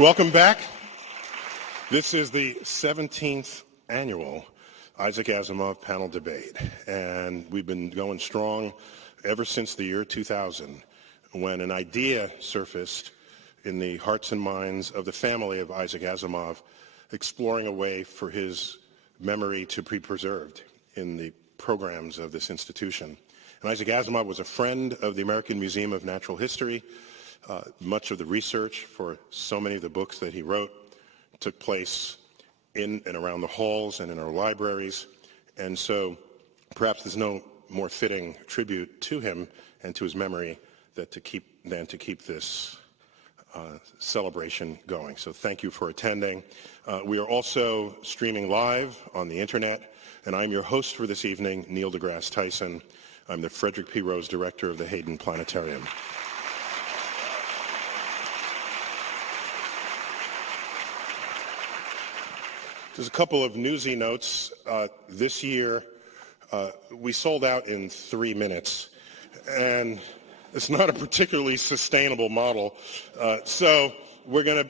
Welcome back. This is the 17th annual Isaac Asimov panel debate, and we've been going strong ever since the year 2000, when an idea surfaced in the hearts and minds of the family of Isaac Asimov, exploring a way for his memory to be preserved in the programs of this institution. And Isaac Asimov was a friend of the American Museum of Natural History. Much of the research for so many of the books that he wrote took place in and around the halls and in our libraries. And so perhaps there's no more fitting tribute to him and to his memory than to keep this celebration going. So thank you for attending. We are also streaming live on the internet, and I'm your host for this evening, Neil deGrasse Tyson. I'm the Frederick P. Rose Director of the Hayden Planetarium. There's a couple of newsy notes. This year, we sold out in 3 minutes, and it's not a particularly sustainable model. So we're going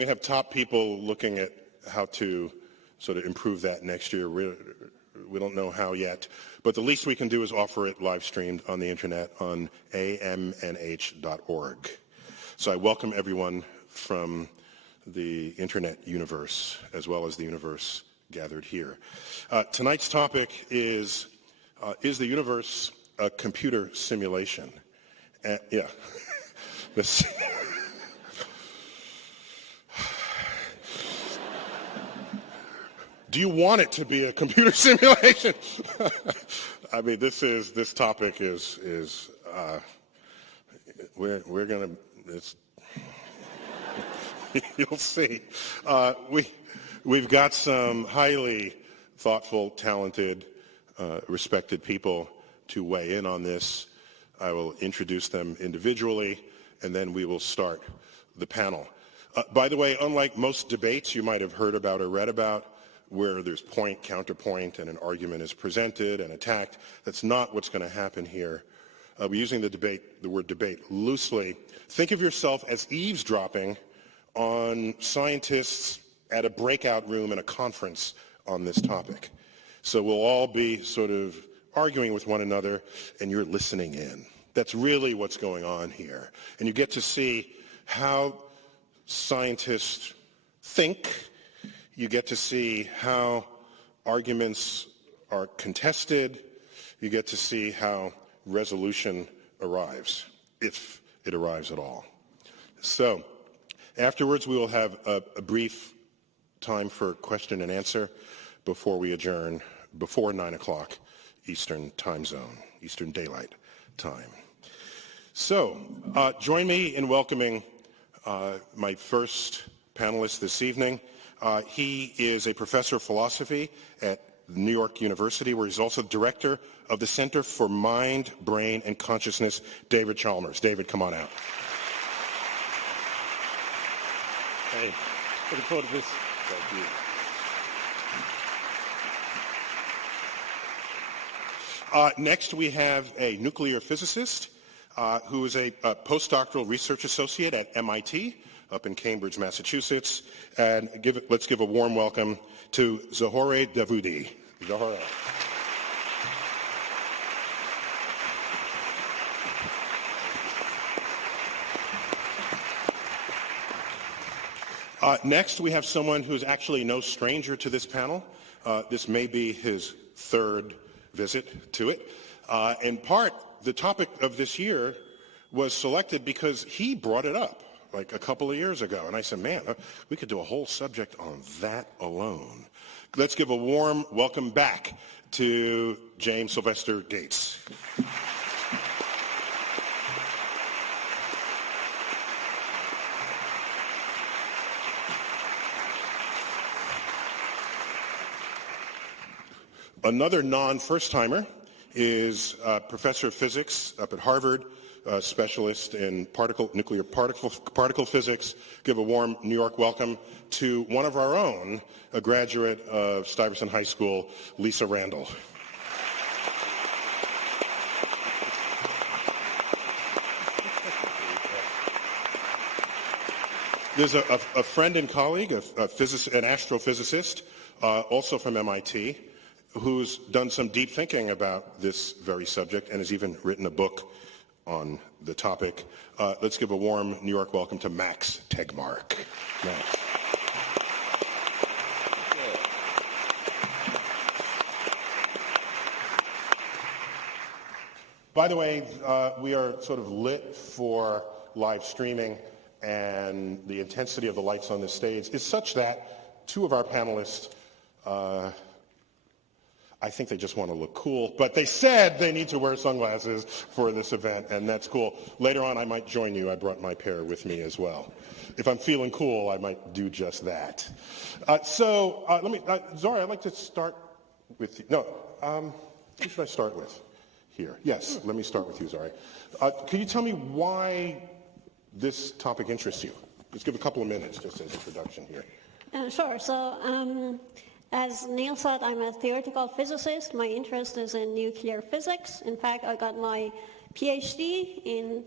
to have top people looking at how to sort of improve that next year. We don't know how yet, but the least we can do is offer it live streamed on the internet on amnh.org. So I welcome everyone from the internet universe, as well as the universe gathered here. Tonight's topic is the universe a computer simulation? Yeah. Do you want it to be a computer simulation? I mean, this topic is we're gonna, it's, you'll see. We've got some highly thoughtful, talented, respected people to weigh in on this. I will introduce them individually, and then we will start the panel. By the way, unlike most debates you might have heard about or read about, where there's point, counterpoint, and an argument is presented and attacked, that's not what's going to happen here. We're using the word debate loosely. Think of yourself as eavesdropping on scientists at a breakout room in a conference on this topic. So we'll all be sort of arguing with one another, and you're listening in. That's really what's going on here. And you get to see how scientists think. You get to see how arguments are contested. You get to see how resolution arrives, if it arrives at all. So afterwards, we will have a brief time for question and answer before we adjourn before 9 o'clock Eastern time zone, Eastern Daylight Time. So join me in welcoming my first panelist this evening. He is a professor of philosophy at New York University, where he's also director of the Center for Mind, Brain, and Consciousness, David Chalmers. David, come on out. Hey, looking forward to this. Thank you. Next, we have a nuclear physicist who is a postdoctoral research associate at MIT up in Cambridge, Massachusetts. And let's give a warm welcome to Zohore Davoudi. Zohore. Next, we have someone who's actually no stranger to this panel. This may be his third visit to it. In part, the topic of this year was selected because he brought it up like a couple of years ago. And I said, man, we could do a whole subject on that alone. Let's give a warm welcome back to James Sylvester Gates. Another non-first-timer is professor of physics up at Harvard, specialist in nuclear particle physics. Give a warm New York welcome to one of our own, a graduate of Stuyvesant High School, Lisa Randall. There's a friend and colleague, an astrophysicist, also from MIT, who's done some deep thinking about this very subject and has even written a book on the topic. Let's give a warm New York welcome to Max Tegmark. Max. By the way, we are sort of lit for live streaming, and the intensity of the lights on this stage is such that two of our panelists, I think they just want to look cool, but they said they need to wear sunglasses for this event, and that's cool. Later on, I might join you. I brought my pair with me as well. If I'm feeling cool, I might do just that. Zara, I'd like to start with you. No, who should I start with here? Yes, let me start with you, Zara. Can you tell me why this topic interests you? Just give a couple of minutes just as introduction here. Sure. So, as Neil said, I'm a theoretical physicist. My interest is in nuclear physics. In fact, I got my PhD in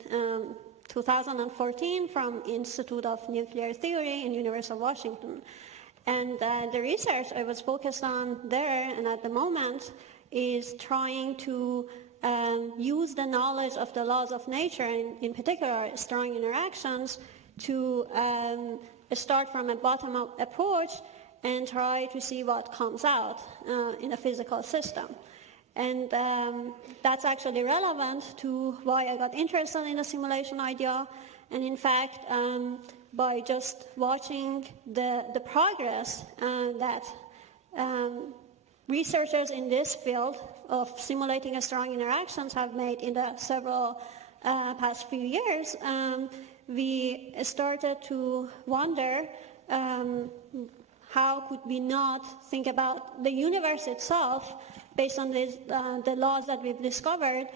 2014 from Institute of Nuclear Theory in University of Washington. And the research I was focused on there and at the moment is trying to use the knowledge of the laws of nature, and in particular strong interactions, to start from a bottom-up approach and try to see what comes out in a physical system. And that's actually relevant to why I got interested in the simulation idea. And in fact, by just watching the progress that researchers in this field of simulating strong interactions have made in the several past few years, we started to wonder how could we not think about the universe itself based on the laws that we've discovered,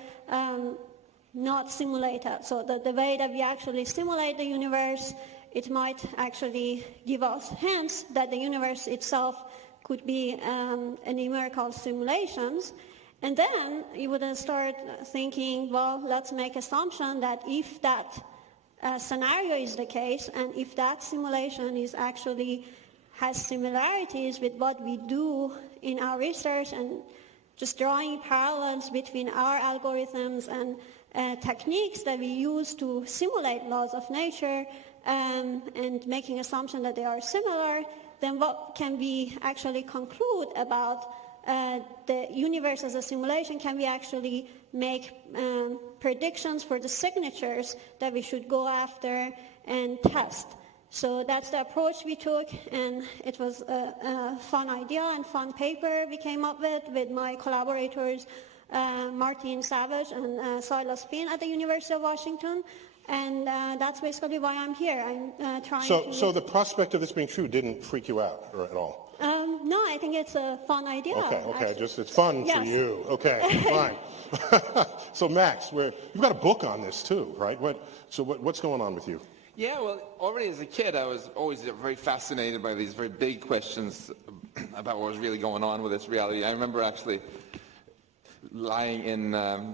not simulated. So the way that we actually simulate the universe, it might actually give us hints that the universe itself could be a numerical simulations. And then you would start thinking, well, let's make assumption that if that scenario is the case, and if that simulation is actually has similarities with what we do in our research, and just drawing parallels between our algorithms and techniques that we use to simulate laws of nature, and making assumption that they are similar, then what can we actually conclude about the universe as a simulation? Can we actually make predictions for the signatures that we should go after and test? So that's the approach we took, and it was a fun idea and fun paper we came up with my collaborators, Martin Savage and Silas Payne at the University of Washington. And that's basically why I'm here. I'm trying to... So the prospect of this being true didn't freak you out at all? No, I think it's a fun idea. Okay, just it's fun for you. Okay, fine. So Max, you've got a book on this too, right? What's going on with you? Yeah, well, already as a kid, I was always very fascinated by these very big questions about what was really going on with this reality. I remember actually lying in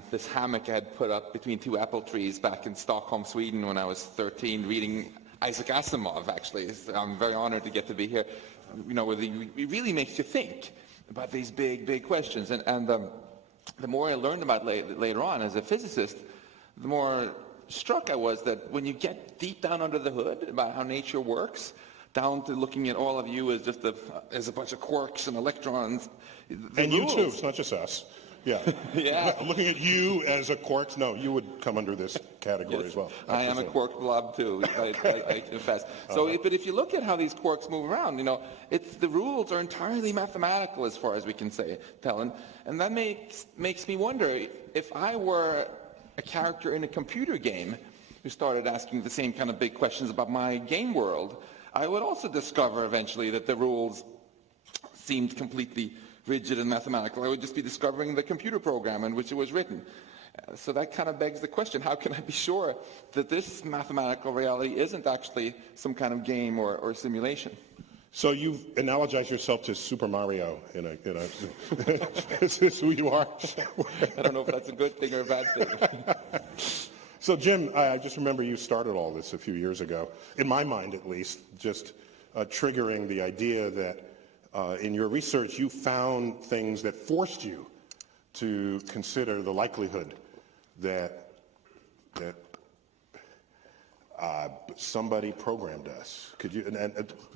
this hammock I had put up between two apple trees back in Stockholm, Sweden, when I was 13, reading Isaac Asimov, actually. I'm very honored to get to be here. You know, it really makes you think about these big questions. And the more I learned about later on as a physicist, the more struck I was that when you get deep down under the hood about how nature works, down to looking at all of you as just as a bunch of quarks and electrons. And you too, it's not just us. Yeah. Yeah. Looking at you as a quark, no, you would come under this category Yes, as well. I am a quark blob too, I confess. So, but if you look at how these quarks move around, you know, the rules are entirely mathematical as far as we can tell. And that makes me wonder, if I were a character in a computer game who started asking the same kind of big questions about my game world, I would also discover eventually that the rules seemed completely rigid and mathematical. I would just be discovering the computer program in which it was written. So that kind of begs the question, how can I be sure that this mathematical reality isn't actually some kind of game or simulation? So you've analogized yourself to Super Mario in a is this who you are? I don't know if that's a good thing or a bad thing. So Jim, I just remember you started all this a few years ago, in my mind at least, just triggering the idea that in your research you found things that forced you to consider the likelihood that somebody programmed us. Could you?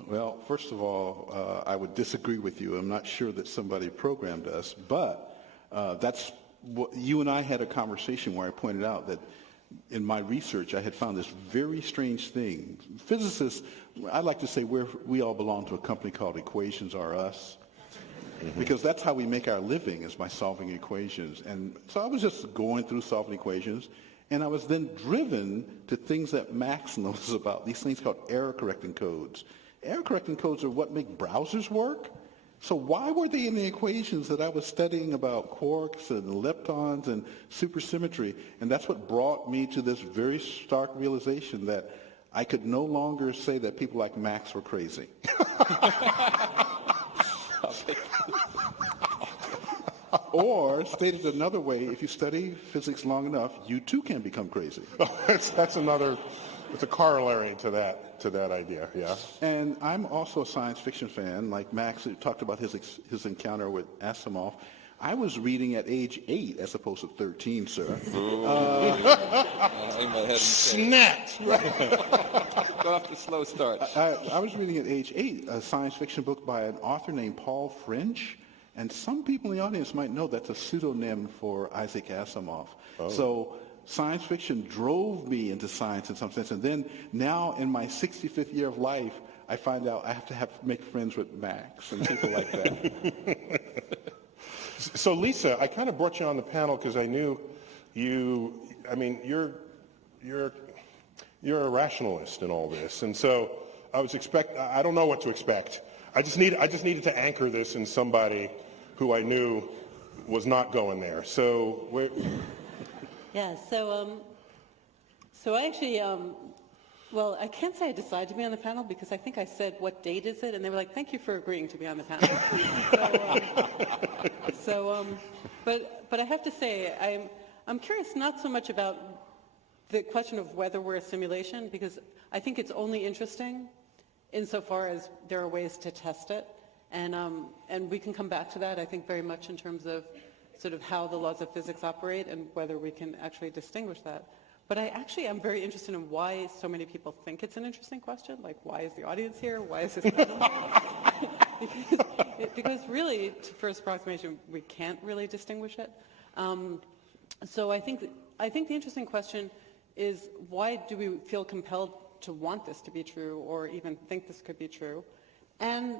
Well, first of all, I would disagree with you. I'm not sure that somebody programmed us, but that's what you and I had a conversation where I pointed out that in my research I had found this very strange thing. Physicists, I like to say we all belong to a company called Equations R Us. Because that's how we make our living, is by solving equations. And so I was just going through solving equations, and I was then driven to things that Max knows about, these things called error correcting codes. Error correcting codes are what make browsers work. So why were they in the equations that I was studying about quarks and leptons and supersymmetry? And that's what brought me to this very stark realization that I could no longer say that people like Max were crazy. Or, stated another way, if you study physics long enough, you too can become crazy. It's a corollary to that idea, yeah. And I'm also a science fiction fan, like Max who talked about his encounter with Asimov. I was reading at age 8 as opposed to 13, sir. Snapped! Got off the slow start. I was reading at age 8 a science fiction book by an author named Paul French. And some people in the audience might know that's a pseudonym for Isaac Asimov. So science fiction drove me into science in some sense. And then now in my 65th year of life, I find out I have to make friends with Max and people like that. So Lisa, I kind of brought you on the panel because I knew you're a rationalist in all this. And so I don't know what to expect. I just needed to anchor this in somebody who I knew was not going there. So Yeah, so I actually, well, I can't say I decided to be on the panel because I think I said, what date is it? And they were like, thank you for agreeing to be on the panel. But I have to say, I'm curious not so much about the question of whether we're a simulation, because I think it's only interesting insofar as there are ways to test it. And we can come back to that, I think, very much in terms of sort of how the laws of physics operate and whether we can actually distinguish that. But I actually am very interested in why so many people think it's an interesting question. Like, why is the audience here? Why is this panel here? because really, to first approximation, we can't really distinguish it. So I think the interesting question is, why do we feel compelled to want this to be true or even think this could be true? And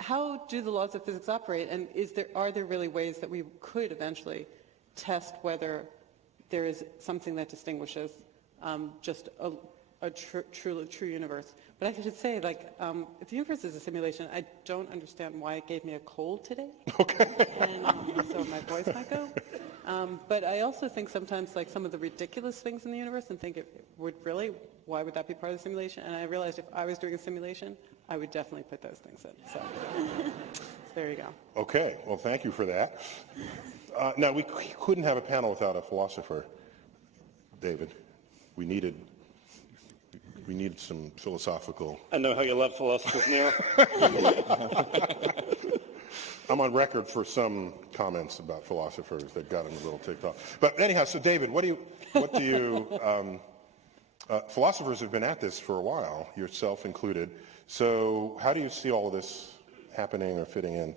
how do the laws of physics operate? And are there really ways that we could eventually test whether there is something that distinguishes just a true universe? But I should say, if the universe is a simulation, I don't understand why it gave me a cold today. Okay. And so my voice might go. But I also think sometimes, some of the ridiculous things in the universe, and think, why would that be part of the simulation? And I realized if I was doing a simulation, I would definitely put those things in. So there you go. Okay. Well, thank you for that. Now, we couldn't have a panel without a philosopher, David. We needed some philosophical... I know how you love philosophers, Neil. I'm on record for some comments about philosophers that got him a little ticked off. But anyhow, so David, what do you philosophers have been at this for a while, yourself included. So how do you see all of this happening or fitting in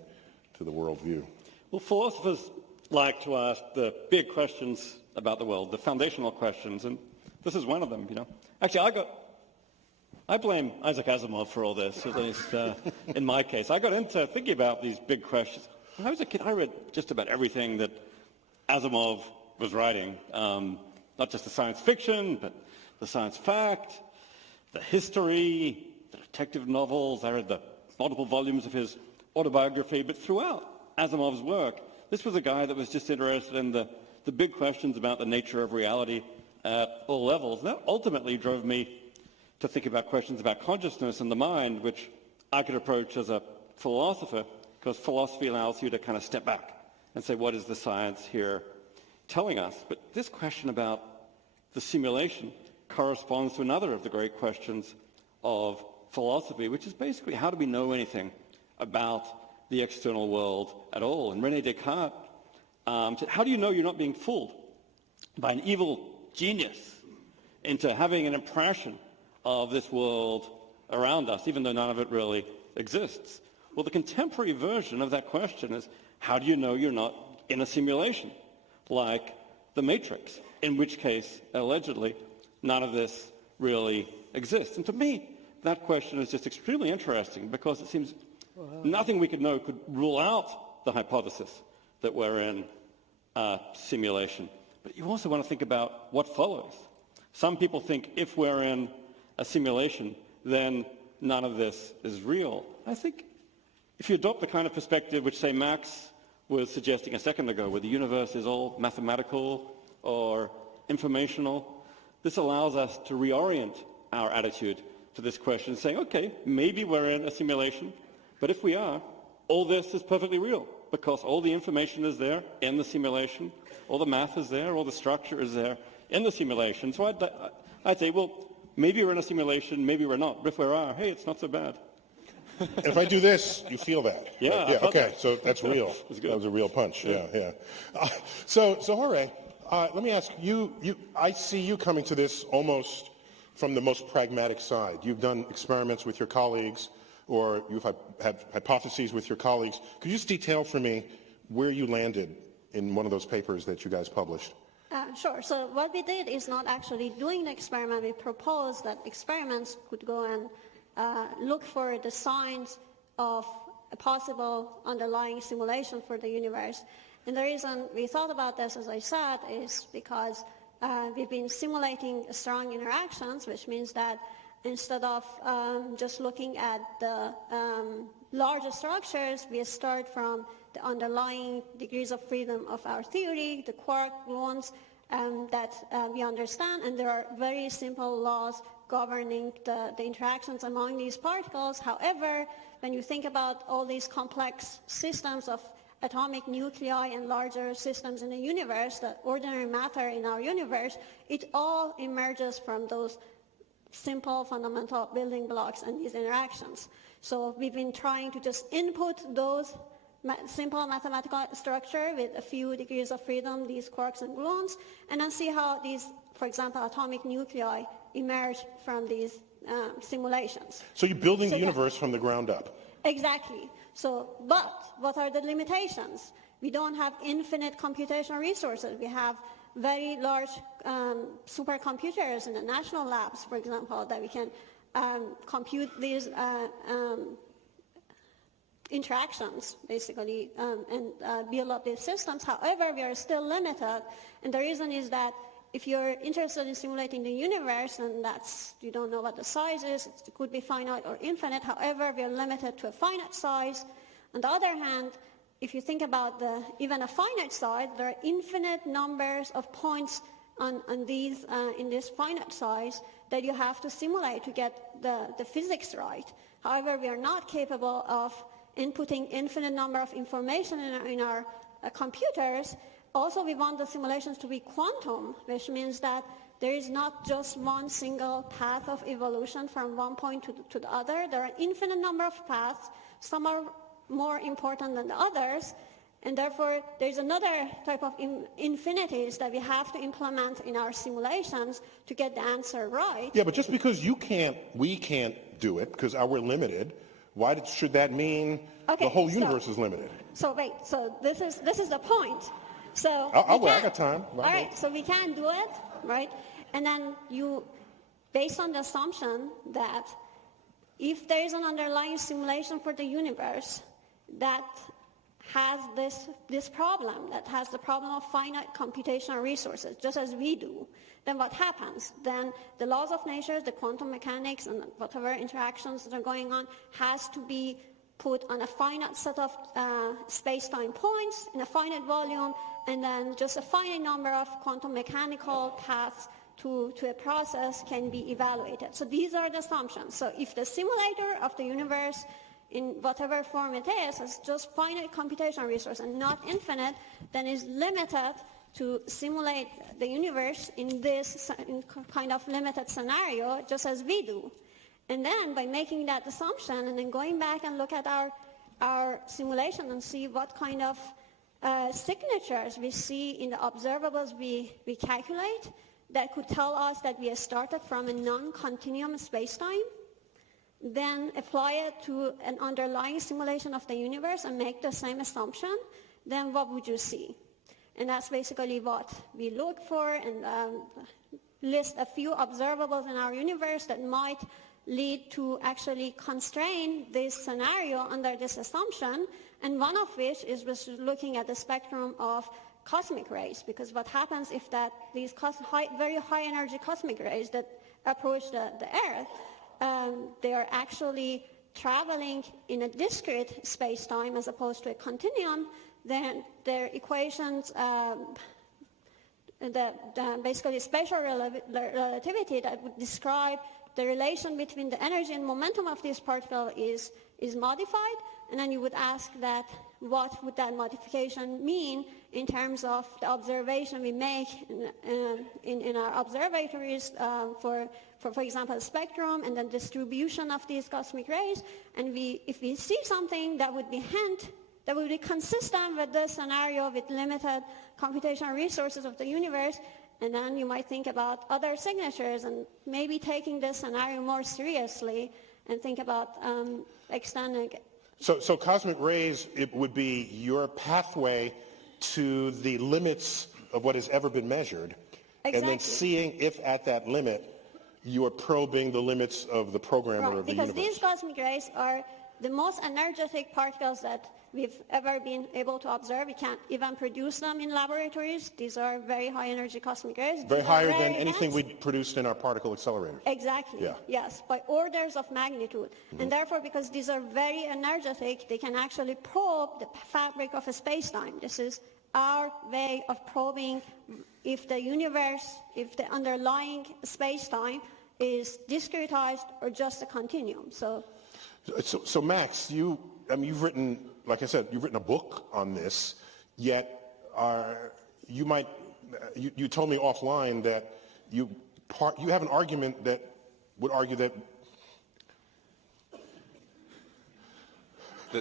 to the worldview? Well, philosophers like to ask the big questions about the world, the foundational questions, and this is one of them, Actually, I blame Isaac Asimov for all this, at least in my case. I got into thinking about these big questions. When I was a kid, I read just about everything that Asimov was writing, not just the science fiction, but the science fact, the history, the detective novels. I read the multiple volumes of his autobiography. But throughout Asimov's work, this was a guy that was just interested in the big questions about the nature of reality at all levels. And that ultimately drove me to think about questions about consciousness and the mind, which I could approach as a philosopher, because philosophy allows you to kind of step back and say, what is the science here telling us? But this question about the simulation corresponds to another of the great questions of philosophy, which is basically, how do we know anything about the external world at all? And René Descartes said, how do you know you're not being fooled by an evil genius into having an impression of this world around us, even though none of it really exists? Well, the contemporary version of that question is, how do you know you're not in a simulation like the Matrix, in which case, allegedly, none of this really exists? And to me, that question is just extremely interesting, because it seems nothing we could know could rule out the hypothesis that we're in a simulation. But you also want to think about what follows. Some people think if we're in a simulation, then none of this is real. I think if you adopt the kind of perspective which, say, Max was suggesting a second ago, where the universe is all mathematical or informational, this allows us to reorient our attitude to this question, saying, okay, maybe we're in a simulation, but if we are, all this is perfectly real, because all the information is there in the simulation, all the math is there, all the structure is there in the simulation. So I'd say, well, maybe we're in a simulation, maybe we're not, but if we are, hey, it's not so bad. If I do this, you feel that. Yeah, right? I felt Okay, that. so that's real. That's good. That was a real punch. Yeah. So Jorge, let me ask you. I see you coming to this almost from the most pragmatic side. You've done experiments with your colleagues, or you've had hypotheses with your colleagues. Could you just detail for me where you landed in one of those papers that you guys published? Sure. So what we did is not actually doing the experiment. We proposed that experiments could go and look for the signs of a possible underlying simulation for the universe. And the reason we thought about this, as I said, is because we've been simulating strong interactions, which means that instead of just looking at the larger structures, we start from the underlying degrees of freedom of our theory, the quark gluons that we understand, and there are very simple laws governing the interactions among these particles. However, when you think about all these complex systems of atomic nuclei and larger systems in the universe, the ordinary matter in our universe, it all emerges from those simple fundamental building blocks and these interactions. So we've been trying to just input those simple mathematical structure with a few degrees of freedom, these quarks and gluons, and then see how these, for example, atomic nuclei emerge from these simulations. So you're building the universe from the ground up. Exactly. So, but what are the limitations? We don't have infinite computational resources. We have very large supercomputers in the national labs, for example, that we can compute these interactions, basically, and build up these systems. However, we are still limited, and the reason is that if you're interested in simulating the universe, and you don't know what the size is, it could be finite or infinite. However, we are limited to a finite size. On the other hand, if you think about even a finite size, there are infinite numbers of points in this finite size that you have to simulate to get the physics right. However, we are not capable of inputting infinite number of information in our computers. Also, we want the simulations to be quantum, which means that there is not just one single path of evolution from one point to the other. There are infinite number of paths. Some are more important than the others, and therefore there's another type of infinities that we have to implement in our simulations to get the answer right. Yeah, but just because we can't do it because we're limited, why should that mean the whole universe is limited? So wait, so this is the point. So I got time. All right, so we can do it, right? And then based on the assumption that if there is an underlying simulation for the universe that has this problem, that has the problem of finite computational resources, just as we do, then what happens? Then the laws of nature, the quantum mechanics, and whatever interactions that are going on has to be put on a finite set of space-time points in a finite volume, and then just a finite number of quantum mechanical paths to a process can be evaluated. So these are the assumptions. So if the simulator of the universe, in whatever form it is just finite computational resource and not infinite, then is limited to simulate the universe in this kind of limited scenario, just as we do. And then by making that assumption and then going back and look at our simulation and see what kind of signatures we see in the observables we calculate, that could tell us that we started from a non-continuum spacetime, then apply it to an underlying simulation of the universe and make the same assumption, then what would you see? And that's basically what we look for, and list a few observables in our universe that might lead to actually constrain this scenario under this assumption, and one of which is looking at the spectrum of cosmic rays, because what happens if that these very high energy cosmic rays that approach the Earth, they are actually traveling in a discrete space-time as opposed to a continuum, then their equations, basically spatial relativity that would describe the relation between the energy and momentum of this particle is modified, and then you would ask that what would that modification mean in terms of the observation we make in our observatories for example, spectrum and then distribution of these cosmic rays. And if we see something that would be that would be consistent with the scenario with limited computational resources of the universe, and then you might think about other signatures and maybe taking this scenario more seriously and think about extending it. So cosmic rays, it would be your pathway to the limits of what has ever been measured, Exactly. and then seeing if at that limit you are probing the limits of the programmer Right, of the because universe. these cosmic rays are the most energetic particles that we've ever been able to observe. We can't even produce them in laboratories. These are very high energy cosmic rays. Very These are higher very than anything dense. we produced in our particle accelerators. Exactly. Yeah. Yes, by orders of magnitude. And therefore, because these are very energetic, they can actually probe the fabric of a space-time. This is our way of probing if the universe, if the underlying space-time is discretized or just a continuum. So Max, you've written, like I said, you've written a book on this, yet you told me offline that you have an argument that would argue that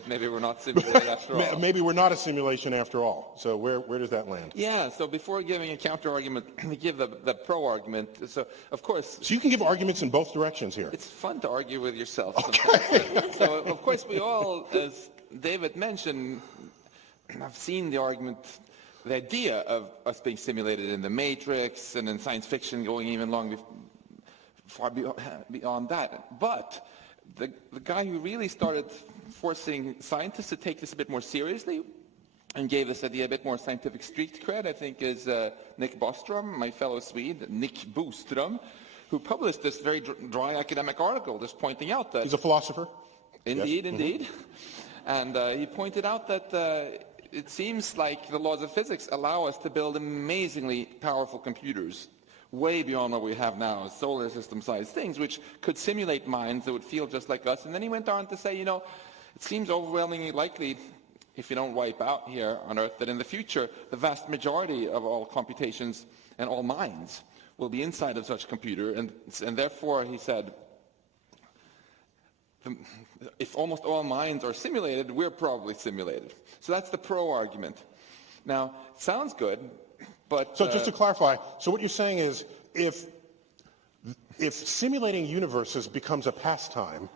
maybe we're not simulated after all. maybe we're not a simulation after all. So where does that land? Yeah, so before giving a counter-argument, let me give the pro-argument. So, of course, So you can give arguments in both directions here. it's fun to argue with yourself sometimes. So, of course, we all, as David mentioned, have seen the argument, the idea of us being simulated in the Matrix and in science fiction going even far beyond that. But the guy who really started forcing scientists to take this a bit more seriously and gave this idea a bit more scientific street cred, I think, is Nick Bostrom, my fellow Swede, Nick Bostrom, who published this very dry academic article just pointing out that... He's a philosopher. Indeed, Yes. indeed. And he pointed out that it seems like the laws of physics allow us to build amazingly powerful computers, way beyond what we have now, solar system-sized things, which could simulate minds that would feel just like us. And then he went on to say, it seems overwhelmingly likely, if you don't wipe out here on Earth, that in the future, the vast majority of all computations and all minds will be inside of such a computer. And therefore, he said, if almost all minds are simulated, we're probably simulated. So that's the pro-argument. Now, it sounds good, but... So just to clarify, so what you're saying is if simulating universes becomes a pastime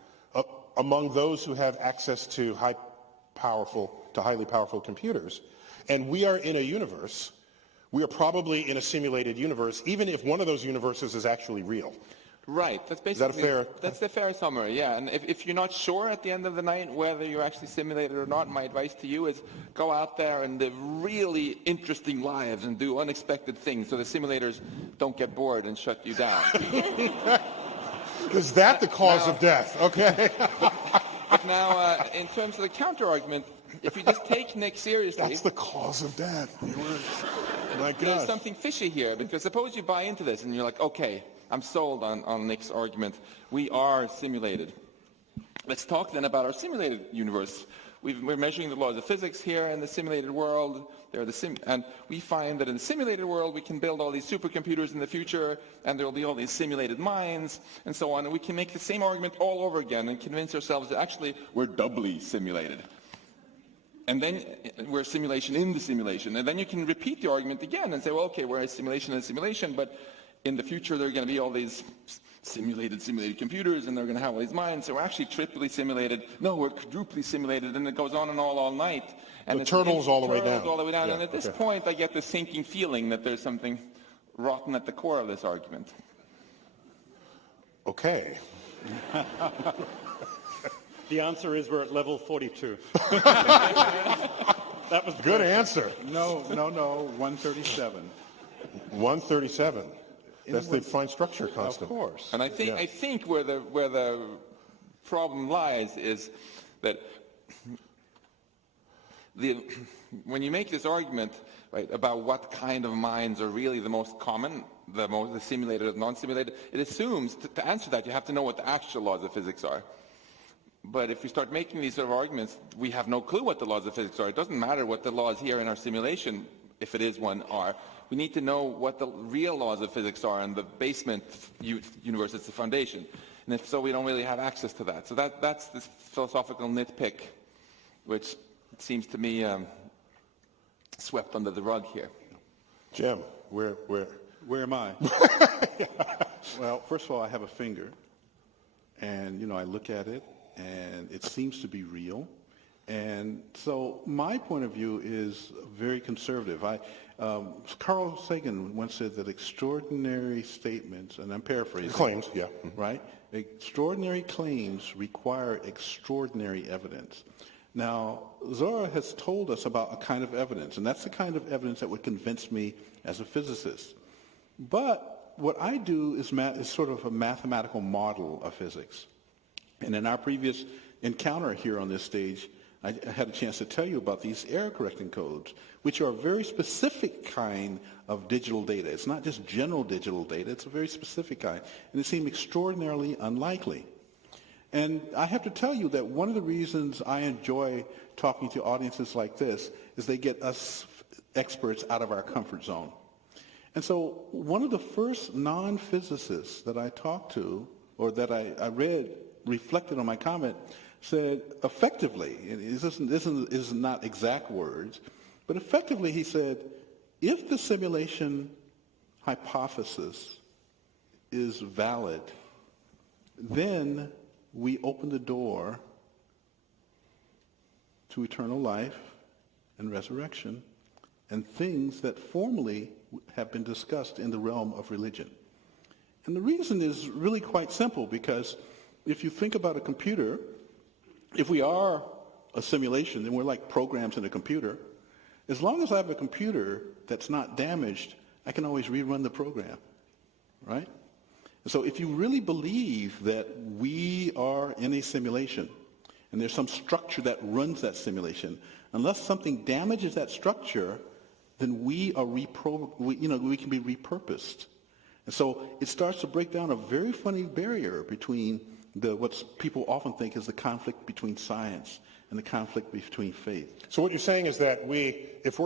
among those who have access to highly powerful computers, and we are in a universe, we are probably in a simulated universe, even if one of those universes is actually real. Right. That's basically... fair? That's the fair summary, yeah. And if you're not sure at the end of the night whether you're actually simulated or not, my advice to you is go out there and live really interesting lives and do unexpected things so the simulators don't get bored and shut you down. Is that the cause of death? Okay. But now, in terms of the counter-argument, if you just take Nick seriously... That's the cause of death. My There's God. something fishy here, because suppose you buy into this and you're like, okay, I'm sold on Nick's argument. We are simulated. Let's talk then about our simulated universe. we're measuring the laws of physics here in the simulated world. And we find that in the simulated world, we can build all these supercomputers in the future, and there will be all these simulated minds, and so on. And we can make the same argument all over again and convince ourselves that actually we're doubly simulated. And then we're a simulation in the simulation. And then you can repeat the argument again and say, well, okay, we're a simulation in a simulation, but in the future there are going to be all these simulated computers, and they're going to have all these minds. So we're actually triply simulated. No, we're quadruply simulated, and it goes on and all night. And the turtles all the way down. All the way down. Yeah, and at this point, I get the sinking feeling that there's something rotten at the core of this argument. Okay. The answer is we're at level 42. That was Good answer. No, 137. 137. That's the fine structure Of constant. course. And I think where the problem lies is that when you make this argument, right, about what kind of minds are really the most common, the simulated or non-simulated, it assumes to answer that you have to know what the actual laws of physics are. But if we start making these sort of arguments, we have no clue what the laws of physics are. It doesn't matter what the laws here in our simulation, if it is one, are. We need to know what the real laws of physics are in the basement universe. It's the foundation. And if so, we don't really have access to that. So that's this philosophical nitpick, which it seems to me swept under the rug here. Jim, where? Where am I? Well, first of all, I have a finger, and I look at it, and it seems to be real. And so my point of view is very conservative. Carl Sagan once said that extraordinary statements, and I'm paraphrasing. Claims, yeah. Right? Extraordinary claims require extraordinary evidence. Now, Zora has told us about a kind of evidence, and that's the kind of evidence that would convince me as a physicist. But what I do is sort of a mathematical model of physics. And in our previous encounter here on this stage, I had a chance to tell you about these error correcting codes, which are a very specific kind of digital data. It's not just general digital data, it's a very specific kind. And it seemed extraordinarily unlikely. And I have to tell you that one of the reasons I enjoy talking to audiences like this is they get us experts out of our comfort zone. And so one of the first non-physicists that I talked to, or that I read reflected on my comment, said effectively, and this is not exact words, but effectively he said, if the simulation hypothesis is valid, then we open the door to eternal life and resurrection and things that formerly have been discussed in the realm of religion. And the reason is really quite simple, because if you think about a computer, if we are a simulation, then we're like programs in a computer. As long as I have a computer that's not damaged, I can always rerun the program, right? So if you really believe that we are in a simulation and there's some structure that runs that simulation, unless something damages that structure, then we can be repurposed. And so it starts to break down a very funny barrier between what people often think is the conflict between science and the conflict between faith. So what you're saying is that if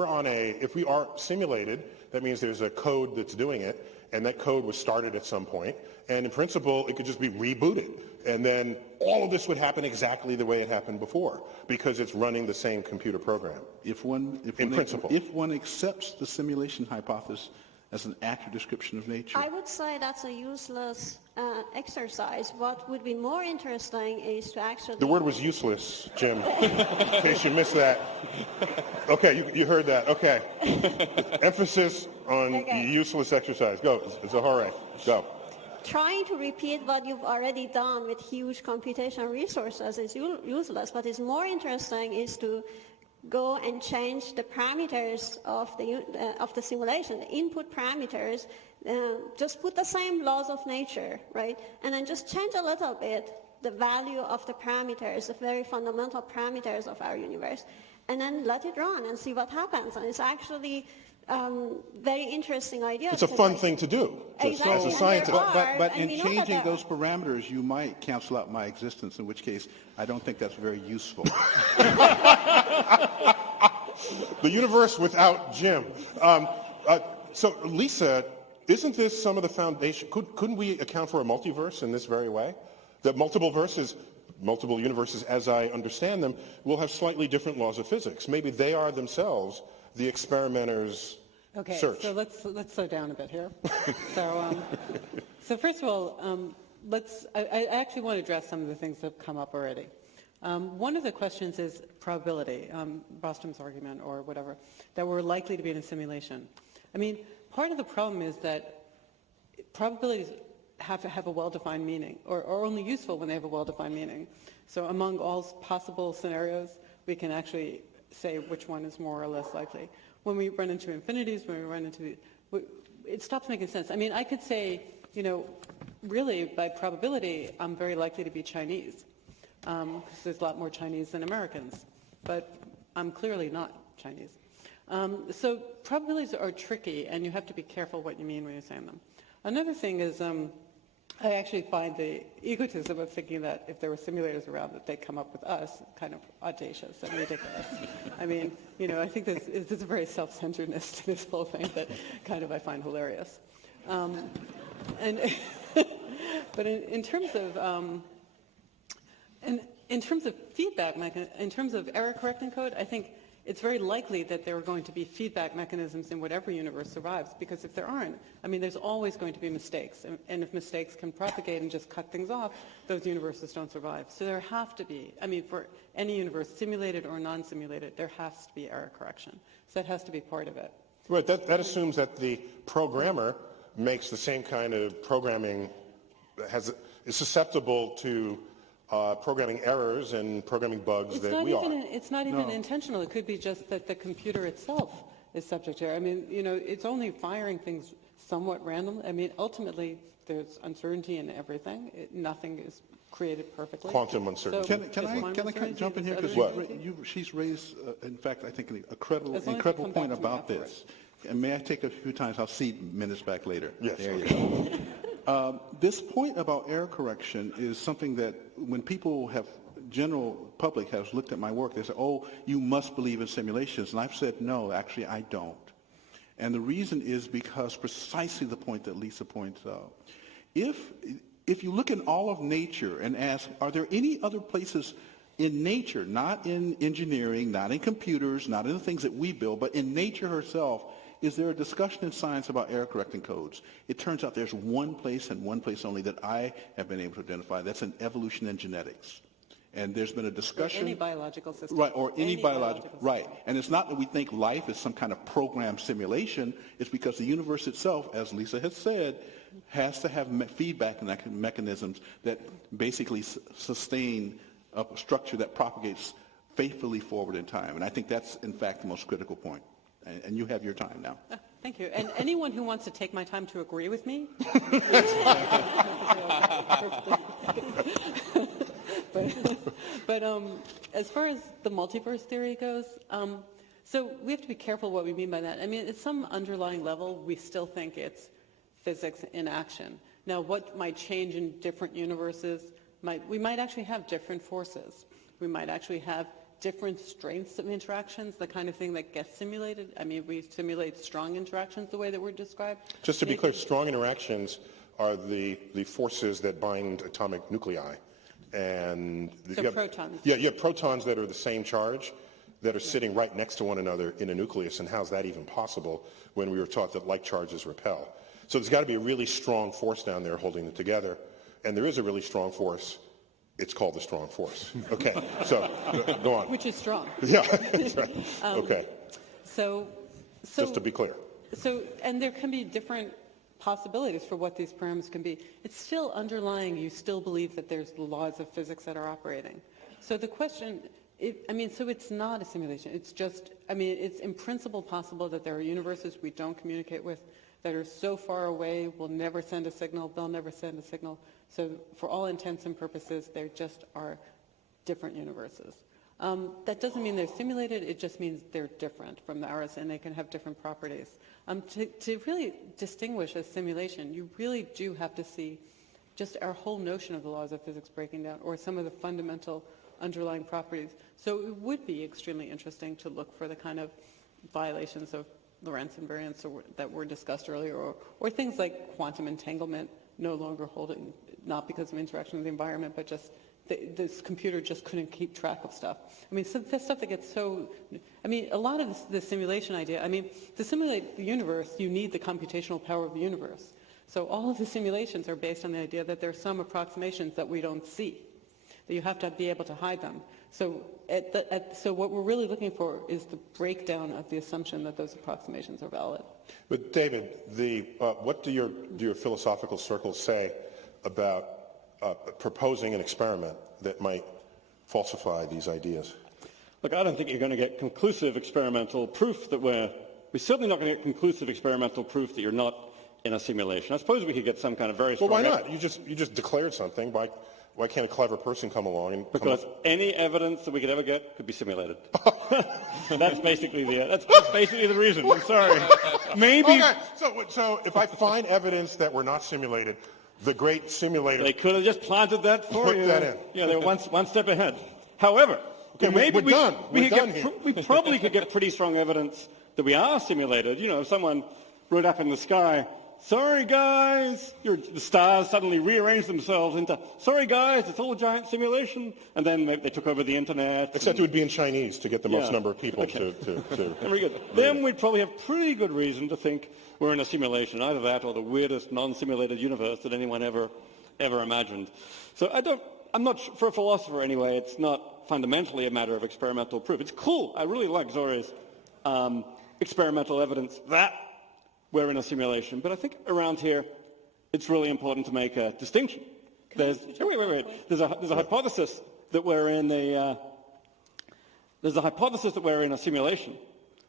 we are simulated, that means there's a code that's doing it, and that code was started at some point, and in principle, it could just be rebooted. And then all of this would happen exactly the way it happened before, because it's running the same computer program. If one accepts the simulation hypothesis as an accurate description of nature. I would say that's a useless exercise. What would be more interesting is to actually... The word was useless, Jim, in case you missed that. Okay, you heard that. Okay. Emphasis on useless exercise. Go, Zahara, go. Trying to repeat what you've already done with huge computational resources is useless. What is more interesting is to go and change the parameters of the simulation, the input parameters, just put the same laws of nature, right? And then just change a little bit the value of the parameters, the very fundamental parameters of our universe, and then let it run and see what happens. And it's actually very interesting ideas. It's a fun thing to do Exactly. as a And scientist. there are, But and in we know that changing there those parameters, you might cancel out my existence, in which case I don't think that's very useful. The universe without Jim. So, Lisa, isn't this some of the foundation? Couldn't we account for a multiverse in this very way? That multiple universes, as I understand them, will have slightly different laws of physics. Maybe they are themselves the experimenter's Okay, search. so let's slow down a bit here. So first of all, I actually want to address some of the things that have come up already. One of the questions is probability, Bostrom's argument or whatever, that we're likely to be in a simulation. I mean, part of the problem is that probabilities have to have a well-defined meaning, or only useful when they have a well-defined meaning. So among all possible scenarios, we can actually say which one is more or less likely. When we run into infinities, it stops making sense. I mean, I could say, really, by probability, I'm very likely to be Chinese, because there's a lot more Chinese than Americans, but I'm clearly not Chinese. So probabilities are tricky, and you have to be careful what you mean when you're saying them. Another thing is, I actually find the egotism of thinking that if there were simulators around, that they'd come up with us kind of audacious and ridiculous. I mean, I think there's a very self-centeredness to this whole thing that kind of I find hilarious. But in terms of feedback, in terms of error correcting code, I think it's very likely that there are going to be feedback mechanisms in whatever universe survives, because if there aren't, I mean, there's always going to be mistakes. And if mistakes can propagate and just cut things off, those universes don't survive. So there have to be, I mean, for any universe, simulated or non-simulated, there has to be error correction. So that has to be part of it. Right, that assumes that the programmer makes the same kind of programming, is susceptible to programming errors and programming bugs that we are. It's not even intentional. It could be just that the computer itself is subject to error. I mean, it's only firing things somewhat randomly. I mean, ultimately, there's uncertainty in everything. Nothing is created perfectly. Quantum uncertainty. So Can I jump in here? Because she's raised, in fact, I think an incredible point about this. And may I take a few times? I'll cede minutes back later. Yes. There you go. This point about error correction is something that when general public has looked at my work, they say, oh, you must believe in simulations. And I've said, no, actually, I don't. And the reason is because precisely the point that Lisa points out. If you look in all of nature and ask, are there any other places in nature, not in engineering, not in computers, not in the things that we build, but in nature herself, is there a discussion in science about error correcting codes? It turns out there's one place and one place only that I have been able to identify. That's in evolution and genetics. And there's been a discussion. Or any biological system. Right, or any biological system. Right. And it's not that we think life is some kind of programmed simulation. It's because the universe itself, as Lisa has said, has to have feedback mechanisms that basically sustain a structure that propagates faithfully forward in time. And I think that's, in fact, the most critical point. And you have your time now. Thank you. And anyone who wants to take my time to agree with me. but as far as the multiverse theory goes, so we have to be careful what we mean by that. I mean, at some underlying level, we still think it's physics in action. Now, what might change in different universes? We might actually have different forces. We might actually have different strengths of interactions, the kind of thing that gets simulated. I mean, we simulate strong interactions the way that were described. Just to be clear, strong interactions are the forces that bind atomic nuclei. And protons. Yeah, you have protons that are the same charge that are sitting right next to one another in a nucleus. And how's that even possible when we were taught that like charges repel? So there's got to be a really strong force down there holding it together. And there is a really strong force. It's called the strong force. Okay, so go on. Which is strong. Yeah, that's right. Okay. So just to be clear. And there can be different possibilities for what these parameters can be. It's still underlying, you still believe that there's the laws of physics that are operating. So the question, so it's not a simulation. It's just, it's in principle possible that there are universes we don't communicate with that are so far away, we'll never send a signal, they'll never send a signal. So for all intents and purposes, there just are different universes. That doesn't mean they're simulated, it just means they're different from ours and they can have different properties. To really distinguish a simulation, you really do have to see just our whole notion of the laws of physics breaking down, or some of the fundamental underlying properties. So it would be extremely interesting to look for the kind of violations of Lorentz invariance that were discussed earlier, or things like quantum entanglement no longer holding, not because of interaction with the environment, but just this computer just couldn't keep track of stuff. I mean, so that's stuff that gets so, I mean, a lot of the simulation idea, I mean, to simulate the universe, you need the computational power of the universe. So all of the simulations are based on the idea that there are some approximations that we don't see, that you have to be able to hide them. So, so what we're really looking for is the breakdown of the assumption that those approximations are valid. But David, what do your philosophical circles say about proposing an experiment that might falsify these ideas? Look, I don't think you're going to get conclusive experimental proof that we're certainly not going to get conclusive experimental proof that you're not in a simulation. I suppose we could get some kind of very strong... Well, why not? You just declared something. Why can't a clever person come along and... Because any evidence that we could ever get could be simulated. That's basically the reason. I'm sorry. Maybe... Okay, so if I find evidence that we're not simulated, the great simulator... They could have just planted that for you. Put that in. Yeah, they were one step ahead. However, okay, maybe we're done. we probably could get pretty strong evidence that we are simulated. You know, if someone wrote up in the sky, sorry guys, the stars suddenly rearranged themselves into, sorry guys, it's all a giant simulation. And then they took over the internet. Except it would be in Chinese to get the most number of people to... Very good. Then we'd probably have pretty good reason to think we're in a simulation, either that or the weirdest non-simulated universe that anyone ever imagined. So I'm not for a philosopher anyway, it's not fundamentally a matter of experimental proof. It's cool. I really like Zori's experimental evidence that we're in a simulation. But I think around here, it's really important to make a distinction. There's a hypothesis that we're in there's a hypothesis that we're in a simulation,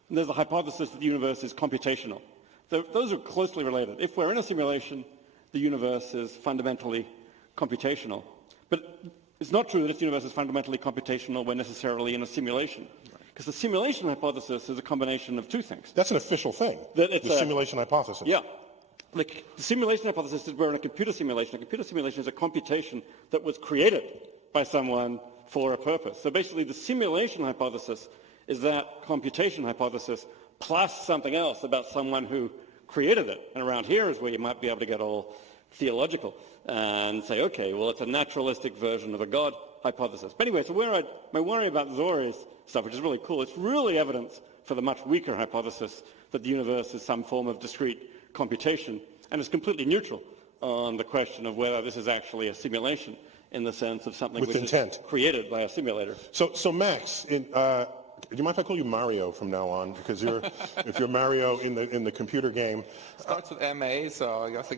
and there's a hypothesis that the universe is computational. Those are closely related. If we're in a simulation, the universe is fundamentally computational. But it's not true that if the universe is fundamentally computational, we're necessarily in a simulation. Because the simulation hypothesis is a combination of two things. That's an official thing, the simulation hypothesis. Yeah. The simulation hypothesis is we're in a computer simulation. A computer simulation is a computation that was created by someone for a purpose. So basically the simulation hypothesis is that computation hypothesis plus something else about someone who created it. And around here is where you might be able to get all theological and say, okay, well, it's a naturalistic version of a God hypothesis. But anyway, so my worry about Zori's stuff, which is really cool, it's really evidence for the much weaker hypothesis that the universe is some form of discrete computation, and it's completely neutral on the question of whether this is actually a simulation in the sense of something with which intent is created by a simulator. So Max, do you mind if I call you Mario from now on? Because if you're Mario in the computer game. Starts with M-A, so I guess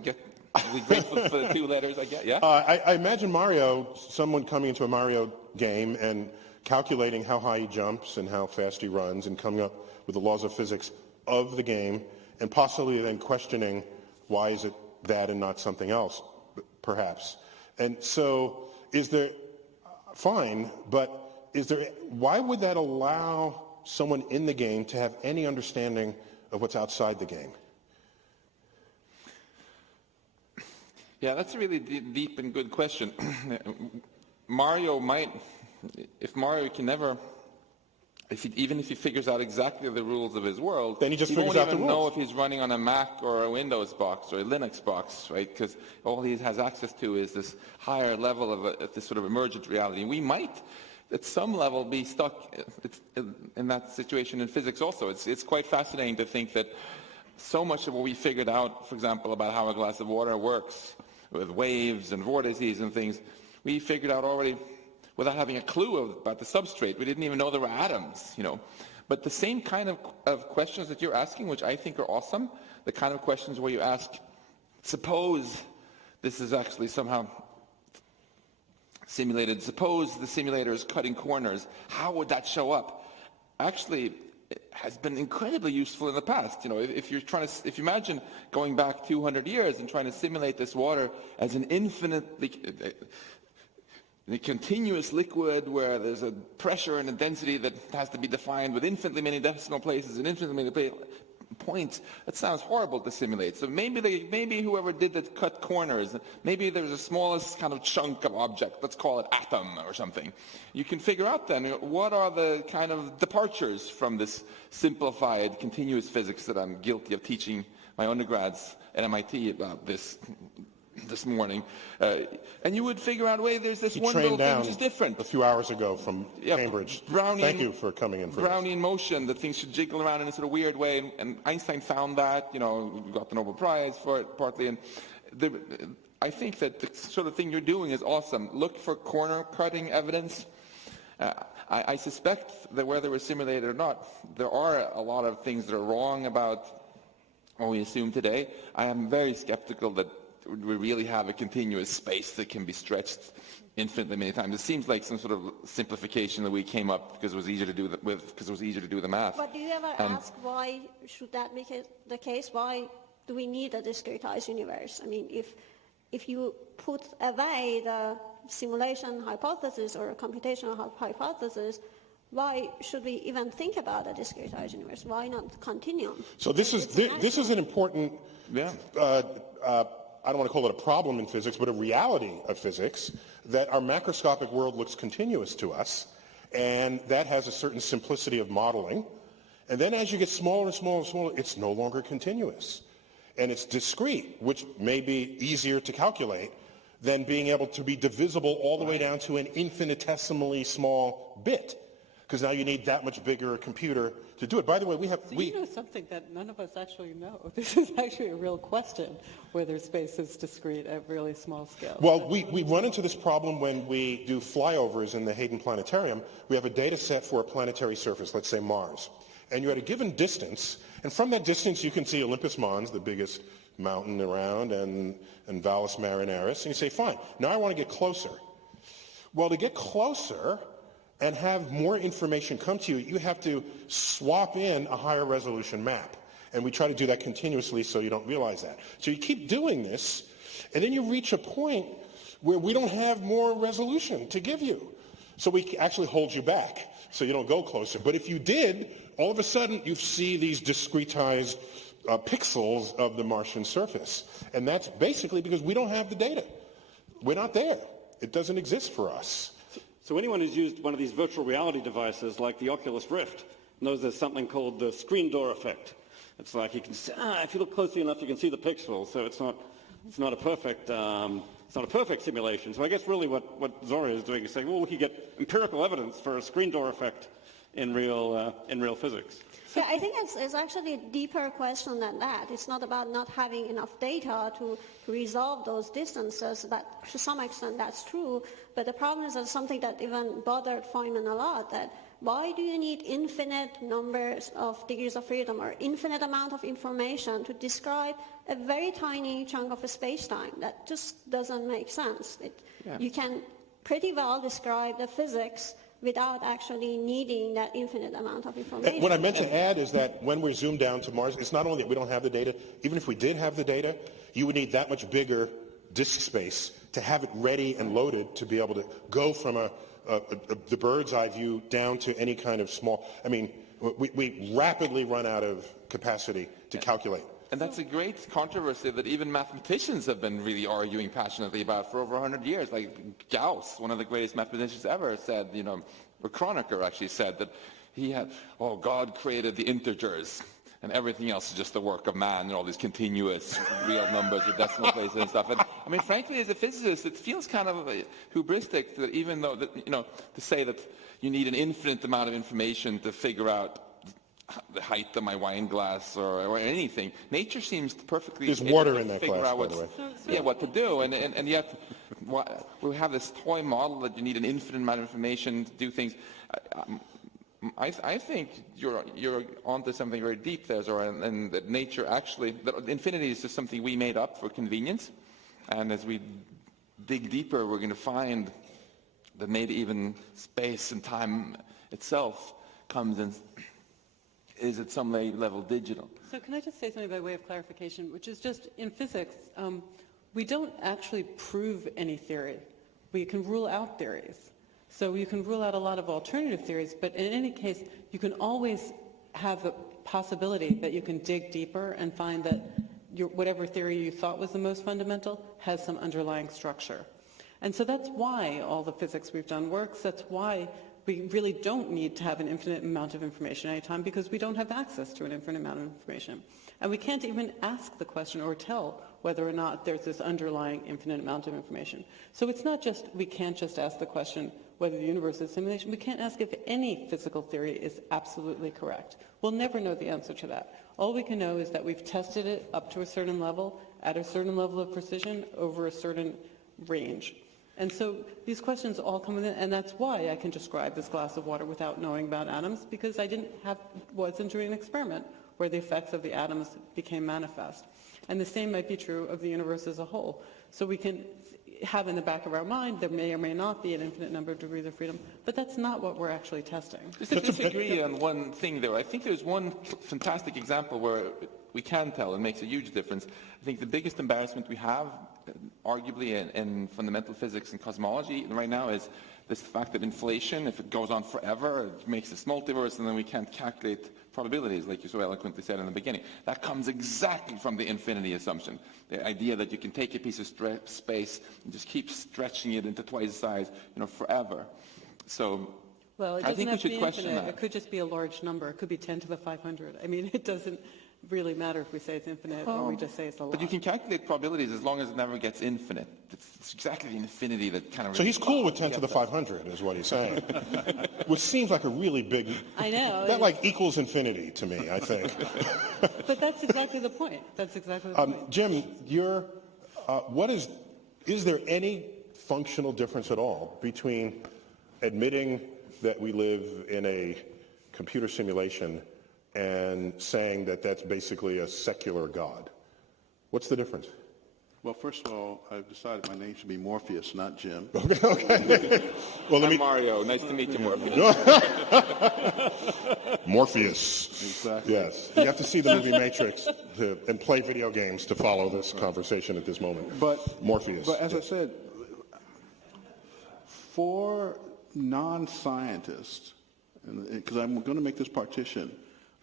I'll be grateful for the two letters I get, yeah? I imagine Mario, someone coming into a Mario game and calculating how high he jumps and how fast he runs and coming up with the laws of physics of the game and possibly then questioning why is it that and not something else, perhaps. And so why would that allow someone in the game to have any understanding of what's outside the game? Yeah, that's a really deep and good question. Even if he figures out exactly the rules of his world, then he just won't figures out the even know rules. if he's running on a Mac or a Windows box or a Linux box, right? Because all he has access to is this higher level of this sort of emergent reality. We might, at some level, be stuck in that situation in physics also. It's quite fascinating to think that so much of what we figured out, for example, about how a glass of water works, with waves and vortices and things, we figured out already without having a clue about the substrate. We didn't even know there were atoms, you know. But the same kind of questions that you're asking, which I think are awesome, the kind of questions where you ask, suppose this is actually somehow simulated, suppose the simulator is cutting corners, how would that show up? Actually, it has been incredibly useful in the past. You know, if you imagine going back 200 years and trying to simulate this water as an infinitely a continuous liquid where there's a pressure and a density that has to be defined with infinitely many decimal places and infinitely many points. That sounds horrible to simulate. So maybe whoever did that cut corners. Maybe there's the smallest kind of chunk of object. Let's call it atom or something. You can figure out then what are the kind of departures from this simplified continuous physics that I'm guilty of teaching my undergrads at MIT about this morning, and you would figure out, wait, there's this one little thing which is different. A few hours ago from Cambridge. Thank you for coming in for Brownian motion, that things should jiggle around in a sort of weird way, and Einstein found that, got the Nobel Prize for it partly, and I think that the sort of thing you're doing is awesome. Look for corner-cutting evidence. I suspect that whether we're simulated or not, there are a lot of things that are wrong about what we assume today. I am very skeptical that we really have a continuous space that can be stretched infinitely many times. It seems like some sort of simplification that we came up because it was easier to do the math. But do you ever ask why should that be the case? Why do we need a discretized universe? I mean, if you put away the simulation hypothesis or computational hypothesis, why should we even think about a discretized universe? Why not continuum? So this is an important, I don't want to call it a problem in physics, but a reality of physics, that our macroscopic world looks continuous to us, and that has a certain simplicity of modeling. And then as you get smaller and smaller and smaller, it's no longer continuous. And it's discrete, which may be easier to calculate than being able to be divisible all the way down to an infinitesimally small bit. Because now you need that much bigger a computer to do it. By the way, you know something that none of us actually know. This is actually a real question, whether space is discrete at really small scale. Well, we run into this problem when we do flyovers in the Hayden Planetarium. We have a data set for a planetary surface, let's say Mars. And you're at a given distance, and from that distance you can see Olympus Mons, the biggest mountain around, and Valles Marineris, and you say, fine, now I want to get closer. Well, to get closer and have more information come to you, you have to swap in a higher resolution map. And we try to do that continuously so you don't realize that. So you keep doing this, and then you reach a point where we don't have more resolution to give you. So we actually hold you back so you don't go closer. But if you did, all of a sudden you see these discretized pixels of the Martian surface. And that's basically because we don't have the data. We're not there. It doesn't exist for us. So anyone who's used one of these virtual reality devices like the Oculus Rift knows there's something called the screen door effect. It's like you can see, if you look closely enough, you can see the pixels. So it's not a perfect simulation. So I guess really what Zora is doing is saying, well, we could get empirical evidence for a screen door effect in real physics. Yeah, I think it's actually a deeper question than that. It's not about not having enough data to resolve those distances, but to some extent that's true. But the problem is that something that even bothered Feynman a lot, that why do you need infinite numbers of degrees of freedom or infinite amount of information to describe a very tiny chunk of a space-time? That just doesn't make sense. You can pretty well describe the physics without actually needing that infinite amount of information. What I meant to add is that when we're zoomed down to Mars, it's not only that we don't have the data. Even if we did have the data, you would need that much bigger disk space to have it ready and loaded to be able to go from the bird's eye view down to any kind of small. I mean, we rapidly run out of capacity to calculate. And that's a great controversy that even mathematicians have been really arguing passionately about for over 100 years. Like Gauss, one of the greatest mathematicians ever, said, or Kronecker actually said that God created the integers and everything else is just the work of man and all these continuous real numbers with decimal places and stuff. And I mean, frankly, as a physicist, it feels kind of hubristic that even though, to say that you need an infinite amount of information to figure out the height of my wine glass or anything. Nature seems perfectly There's water in that figure glass, out by the way. what to do, and yet we have this toy model that you need an infinite amount of information to do things. I think you're onto something very deep there, Zora, and that nature actually, that infinity is just something we made up for convenience, and as we dig deeper, we're going to find that maybe even space and time itself comes in. Is at some level digital. So can I just say something by way of clarification, which is just in physics, we don't actually prove any theory. we can rule out theories. So you can rule out a lot of alternative theories, but in any case, you can always have the possibility that you can dig deeper and find that whatever theory you thought was the most fundamental has some underlying structure. And so that's why all the physics we've done works. That's why we really don't need to have an infinite amount of information at any time, because we don't have access to an infinite amount of information. And we can't even ask the question or tell whether or not there's this underlying infinite amount of information. So it's not just, we can't just ask the question whether the universe is simulation. We can't ask if any physical theory is absolutely correct. We'll never know the answer to that. All we can know is that we've tested it up to a certain level, at a certain level of precision, over a certain range. And so these questions all come in, and that's why I can describe this glass of water without knowing about atoms, because I wasn't doing an experiment where the effects of the atoms became manifest. And the same might be true of the universe as a whole. So we can have in the back of our mind there may or may not be an infinite number of degrees of freedom, but that's not what we're actually testing. Just to disagree on one thing, though, I think there's one fantastic example where we can tell and makes a huge difference. I think the biggest embarrassment we have, arguably in fundamental physics and cosmology right now, is this fact that inflation, if it goes on forever, it makes this multiverse, and then we can't calculate probabilities, like you so eloquently said in the beginning. That comes exactly from the infinity assumption. The idea that you can take a piece of space and just keep stretching it into twice the size, forever. So Well, it I doesn't think we have to should be question infinite. that. It could just be a large number. It could be 10 to the 500. I mean, it doesn't really matter if we say it's infinite or we just say it's a lot. But you can calculate probabilities as long as it never gets infinite. It's exactly the infinity that kind of... So he's cool with 10 to the 500 is what he's saying, which seems like a really big... I know. That like equals infinity to me, I think. But that's exactly the point. That's exactly the point. Jim, is there any functional difference at all between admitting that we live in a computer simulation and saying that that's basically a secular God? What's the difference? Well, first of all, I've decided my name should be Morpheus, not Jim. Okay. Well, I'm Mario. Nice to meet you, Morpheus. Morpheus. Exactly. Yes. You have to see the movie Matrix and play video games to follow this conversation at this moment. But Morpheus. But as I said, for non-scientists, because I'm going to make this partition,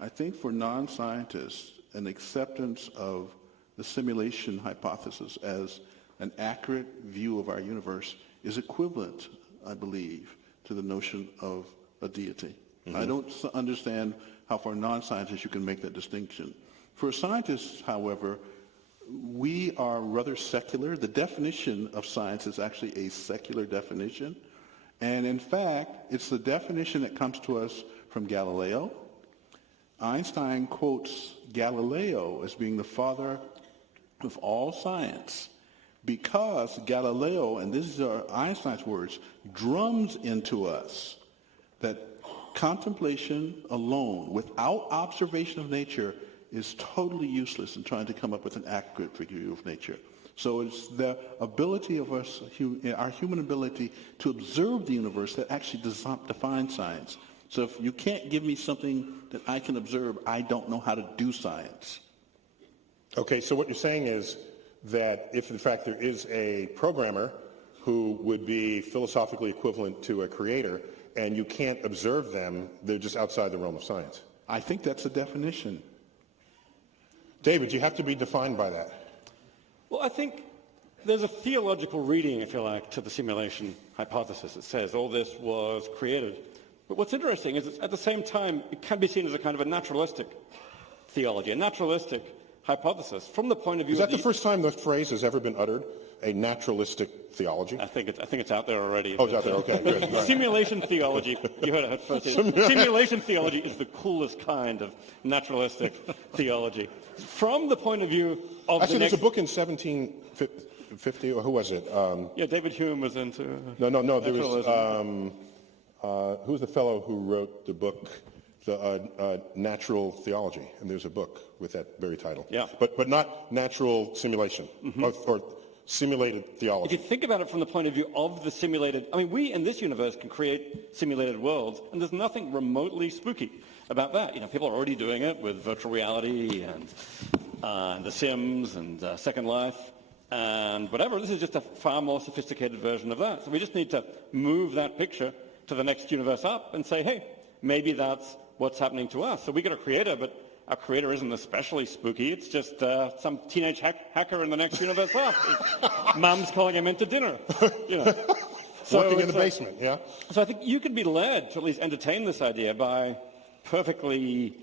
I think for non-scientists, an acceptance of the simulation hypothesis as an accurate view of our universe is equivalent, I believe, to the notion of a deity. Mm-hmm. I don't understand how for non-scientists you can make that distinction. For scientists, however, we are rather secular. The definition of science is actually a secular definition. And in fact, it's the definition that comes to us from Galileo. Einstein quotes Galileo as being the father of all science because Galileo, and these are Einstein's words, drums into us that contemplation alone, without observation of nature, is totally useless in trying to come up with an accurate view of nature. So it's the ability of us, our human ability to observe the universe that actually defines science. So if you can't give me something that I can observe, I don't know how to do science. Okay, so what you're saying is that if in fact there is a programmer who would be philosophically equivalent to a creator and you can't observe them, they're just outside the realm of science. I think that's a definition. David, you have to be defined by that. Well, I think there's a theological reading, if you like, to the simulation hypothesis. It says all this was created. But what's interesting is at the same time, it can be seen as a kind of a naturalistic theology, a naturalistic hypothesis from the point of view Is that the first time the phrase has ever been uttered? A naturalistic theology? I think it's out there already. Oh, it's out there. Okay, good. Right. Simulation theology, you heard it first. Simulation theology is the coolest kind of naturalistic theology. From the point of view of Actually, there's a book in 1750, or who was it? Yeah, David Hume was into... No, there was... who was the fellow who wrote the book, the Natural Theology? And there's a book with that very title. Yeah. But not natural simulation, or simulated theology. If you think about it from the point of view of the simulated... I mean, we in this universe can create simulated worlds, and there's nothing remotely spooky about that. People are already doing it with virtual reality and The Sims and Second Life. and whatever. This is just a far more sophisticated version of that. So we just need to move that picture to the next universe up and say, hey, maybe that's what's happening to us. So we got a creator, but our creator isn't especially spooky. It's just some teenage hacker in the next universe up. Mum's calling him into dinner. You know. Working in the basement, yeah? So I think you could be led to at least entertain this idea by perfectly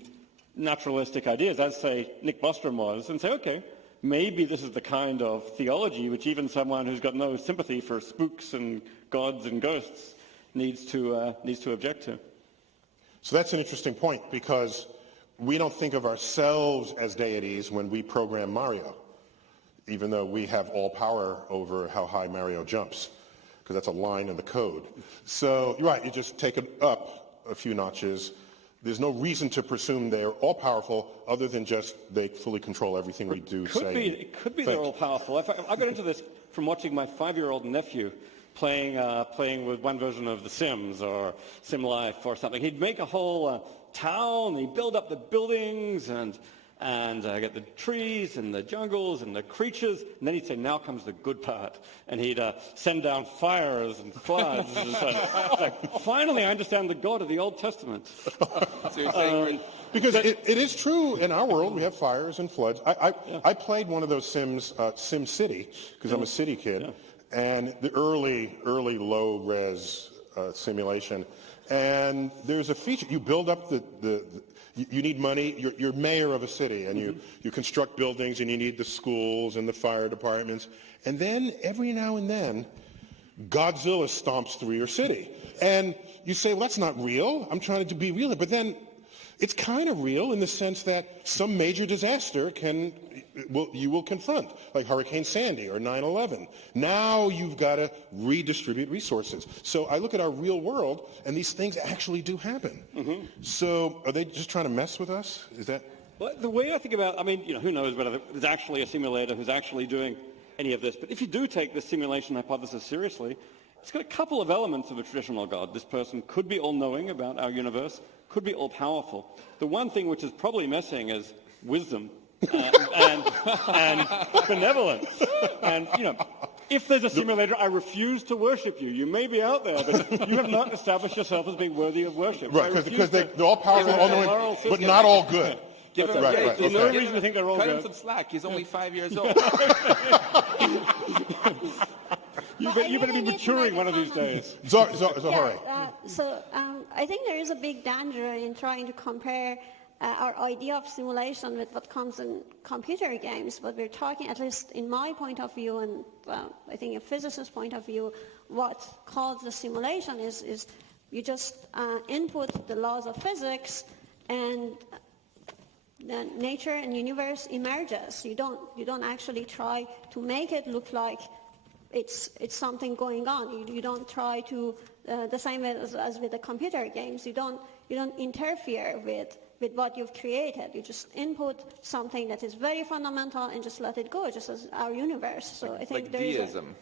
naturalistic ideas, as, say, Nick Bostrom was, and say, okay, maybe this is the kind of theology which even someone who's got no sympathy for spooks and gods and ghosts needs to object to. So that's an interesting point, because we don't think of ourselves as deities when we program Mario, even though we have all power over how high Mario jumps, because that's a line in the code. So, you're right, you just take it up a few notches. There's no reason to presume they're all-powerful other than just they fully control everything we do, It could be they're all-powerful. I got into this from watching my 5-year-old nephew playing with one version of The Sims or Sim Life or something. He'd make a whole town, he'd build up the buildings and get the trees and the jungles and the creatures, and then he'd say, now comes the good part. And he'd send down fires and floods. And so it's like, finally I understand the God of the Old Testament. So you're saying because it is true in our world, we have fires and floods. I played one of those Sims, Sim City, because I'm a city kid, and the early low-res simulation. And there's a feature, you build up you need money, you're mayor of a city, and you construct buildings, and you need the schools and the fire departments. And then, every now and then, Godzilla stomps through your city. And you say, well, that's not real. I'm trying to be real. But then, it's kind of real in the sense that some major disaster you will confront, like Hurricane Sandy or 9/11. Now you've got to redistribute resources. So I look at our real world, and these things actually do happen. Mm-hmm. So are they just trying to mess with us? Is that? Well, the way I think about, who knows whether there's actually a simulator who's actually doing any of this. But if you do take this simulation hypothesis seriously, it's got a couple of elements of a traditional God. This person could be all-knowing about our universe, could be all-powerful. The one thing which is probably missing is wisdom. And benevolence. And, if there's a simulator, I refuse to worship you. You may be out there, but you have not established yourself as being worthy of worship. Right, because they're all powerful, all knowing, but not all good. There's no reason to think they're all cut good. him some slack. He's only 5 years old. You better be maturing one of these days. Zohore. I think there is a big danger in trying to compare our idea of simulation with what comes in computer games. But we're talking, at least in my point of view, and I think a physicist's point of view, what calls the simulation is you just input the laws of physics, and then nature and universe emerges. You don't actually try to make it look like it's something going on. You don't try to the same as with the computer games. You don't interfere with what you've created. You just input something that is very fundamental and just let it go, just as our universe. So I think like there deism.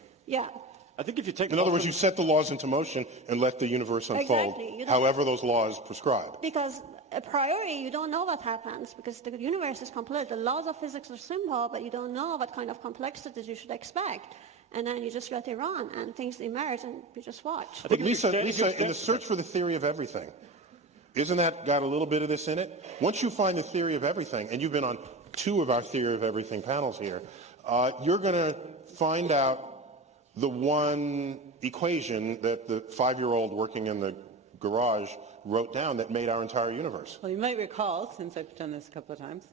I think if you take in other words, you set the laws into motion and let the universe unfold, however those laws prescribe. Because a priori, you don't know what happens, because the universe is complex. The laws of physics are simple, but you don't know what kind of complexities you should expect. And then you just let it run, and things emerge, and you just watch. But Lisa, in the search for the theory of everything, isn't that got a little bit of this in it? Once you find the theory of everything, and you've been on 2 of our theory of everything panels here, you're going to find out the one equation that the 5-year-old working in the garage wrote down that made our entire universe. Well, you might recall, since I've done this a couple of times,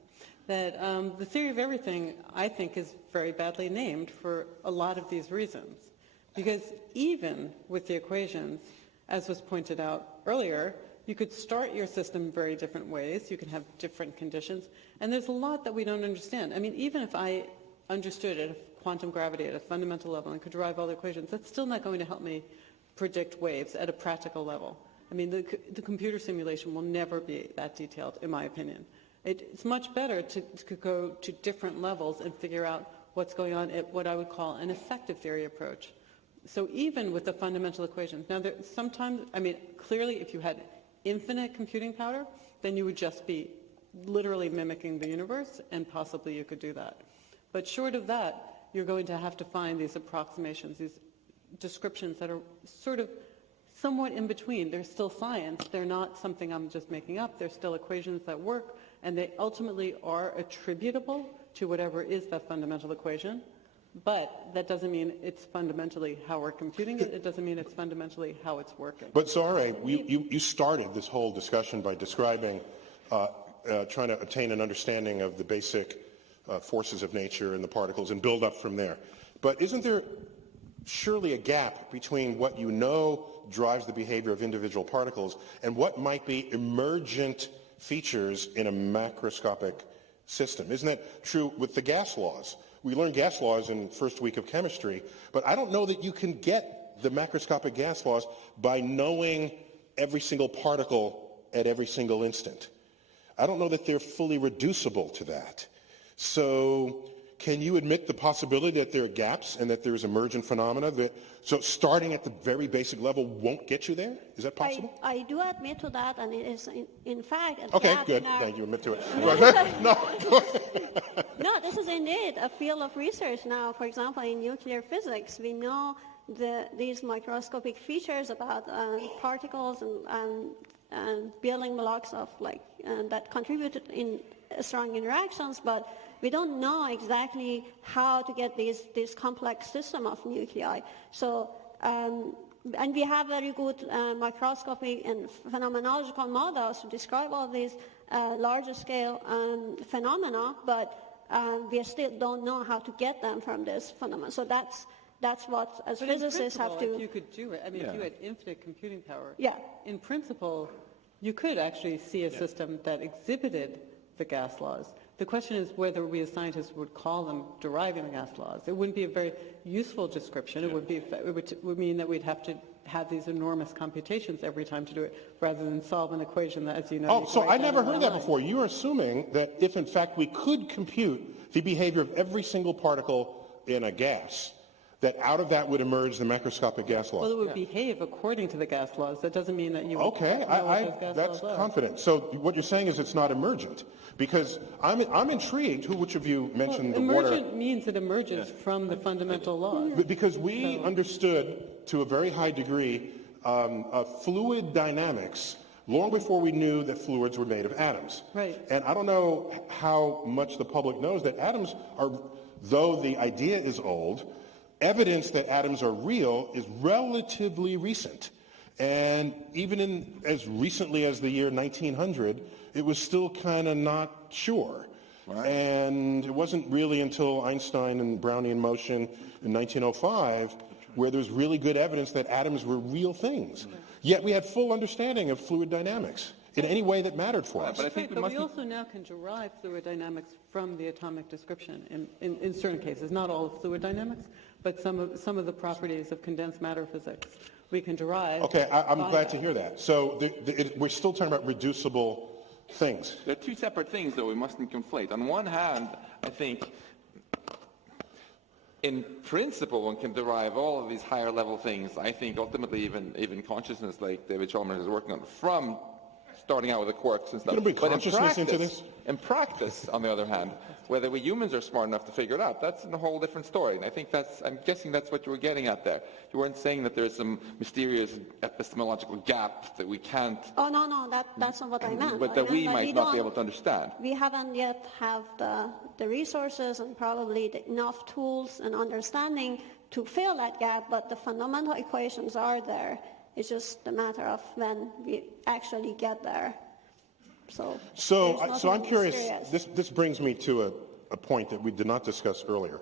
that the theory of everything, I think, is very badly named for a lot of these reasons. Because even with the equations, as was pointed out earlier, you could start your system very different ways. You can have different conditions. And there's a lot that we don't understand. I mean, even if I understood quantum gravity at a fundamental level and could derive all the equations, that's still not going to help me predict waves at a practical level. I mean, the computer simulation will never be that detailed, in my opinion. It's much better to go to different levels and figure out what's going on at what I would call an effective theory approach. So even with the fundamental equations, now sometimes, clearly if you had infinite computing power, then you would just be literally mimicking the universe, and possibly you could do that. But short of that, you're going to have to find these approximations, these descriptions that are sort of somewhat in between. They're still science. They're not something I'm just making up. They're still equations that work, and they ultimately are attributable to whatever is that fundamental equation. But that doesn't mean it's fundamentally how we're computing it. It doesn't mean it's fundamentally how it's working. But Zahra, you started this whole discussion by describing trying to attain an understanding of the basic forces of nature and the particles and build up from there. But isn't there surely a gap between what you know drives the behavior of individual particles and what might be emergent features in a macroscopic system? Isn't that true with the gas laws? We learned gas laws in first week of chemistry, but I don't know that you can get the macroscopic gas laws by knowing every single particle at every single instant. I don't know that they're fully reducible to that. So can you admit the possibility that there are gaps and that there's emergent phenomena so starting at the very basic level won't get you there? Is that possible? I do admit to that, and it is, in fact, a Okay, gap good. in our- Thank you. Admit to it. No, No. No, this is indeed a field of research now. For example, in nuclear physics, we know these microscopic features about particles and building blocks of that contributed in strong interactions, but we don't know exactly how to get this complex system of nuclei. So, and we have very good microscopic and phenomenological models to describe all these larger scale phenomena, but we still don't know how to get them from this phenomenon. So that's what, as But physicists, in have principle, to. if you could do it, I mean, if you had infinite computing power, Yeah. in principle, you could actually see a system that exhibited the gas laws. The question is whether we as scientists would call them deriving the gas laws. It wouldn't be a very useful description. It would mean that we'd have to have these enormous computations every time to do it, rather than solve an equation that, as you know. Oh, you so can I write down never in heard one that line. before. You're assuming that if, in fact, we could compute the behavior of every single particle in a gas, that out of that would emerge the macroscopic gas laws. Well, it would behave according to the gas laws. That doesn't mean that you would Okay, know what those gas that's laws are. confident. So what you're saying is it's not emergent, because I'm intrigued. Which of you mentioned the water? Emergent means it emerges from the fundamental laws. Because we understood to a very high degree fluid dynamics long before we knew that fluids were made of atoms. Right. And I don't know how much the public knows that atoms are, though the idea is old, evidence that atoms are real is relatively recent. And even in as recently as the year 1900, it was still kind of not sure. Right. And it wasn't really until Einstein and Brownian motion in 1905 where there's really good evidence that atoms were real things. Yet we had full understanding of fluid dynamics in any way that mattered for us. But I think we also now can derive fluid dynamics from the atomic description in certain cases. Not all of fluid dynamics, but some of the properties of condensed matter physics we can derive. Okay, I'm glad to hear that. So we're still talking about reducible things. They're two separate things, though, we mustn't conflate. On one hand, I think, in principle, one can derive all of these higher level things, I think ultimately even consciousness, like David Chalmers is working on, from starting out with the quarks and stuff. You're going to bring But consciousness into this? In practice, on the other hand, whether we humans are smart enough to figure it out, that's a whole different story. And I think I'm guessing that's what you were getting at there. You weren't saying that there's some mysterious epistemological gap that we can't, Oh, no, that's not what I meant. but I that meant we that might not be able to understand. We haven't yet have the resources and probably enough tools and understanding to fill that gap, but the fundamental equations are there. It's just a matter of when we actually get there. So there's I'm nothing curious, mysterious. this brings me to a point that we did not discuss earlier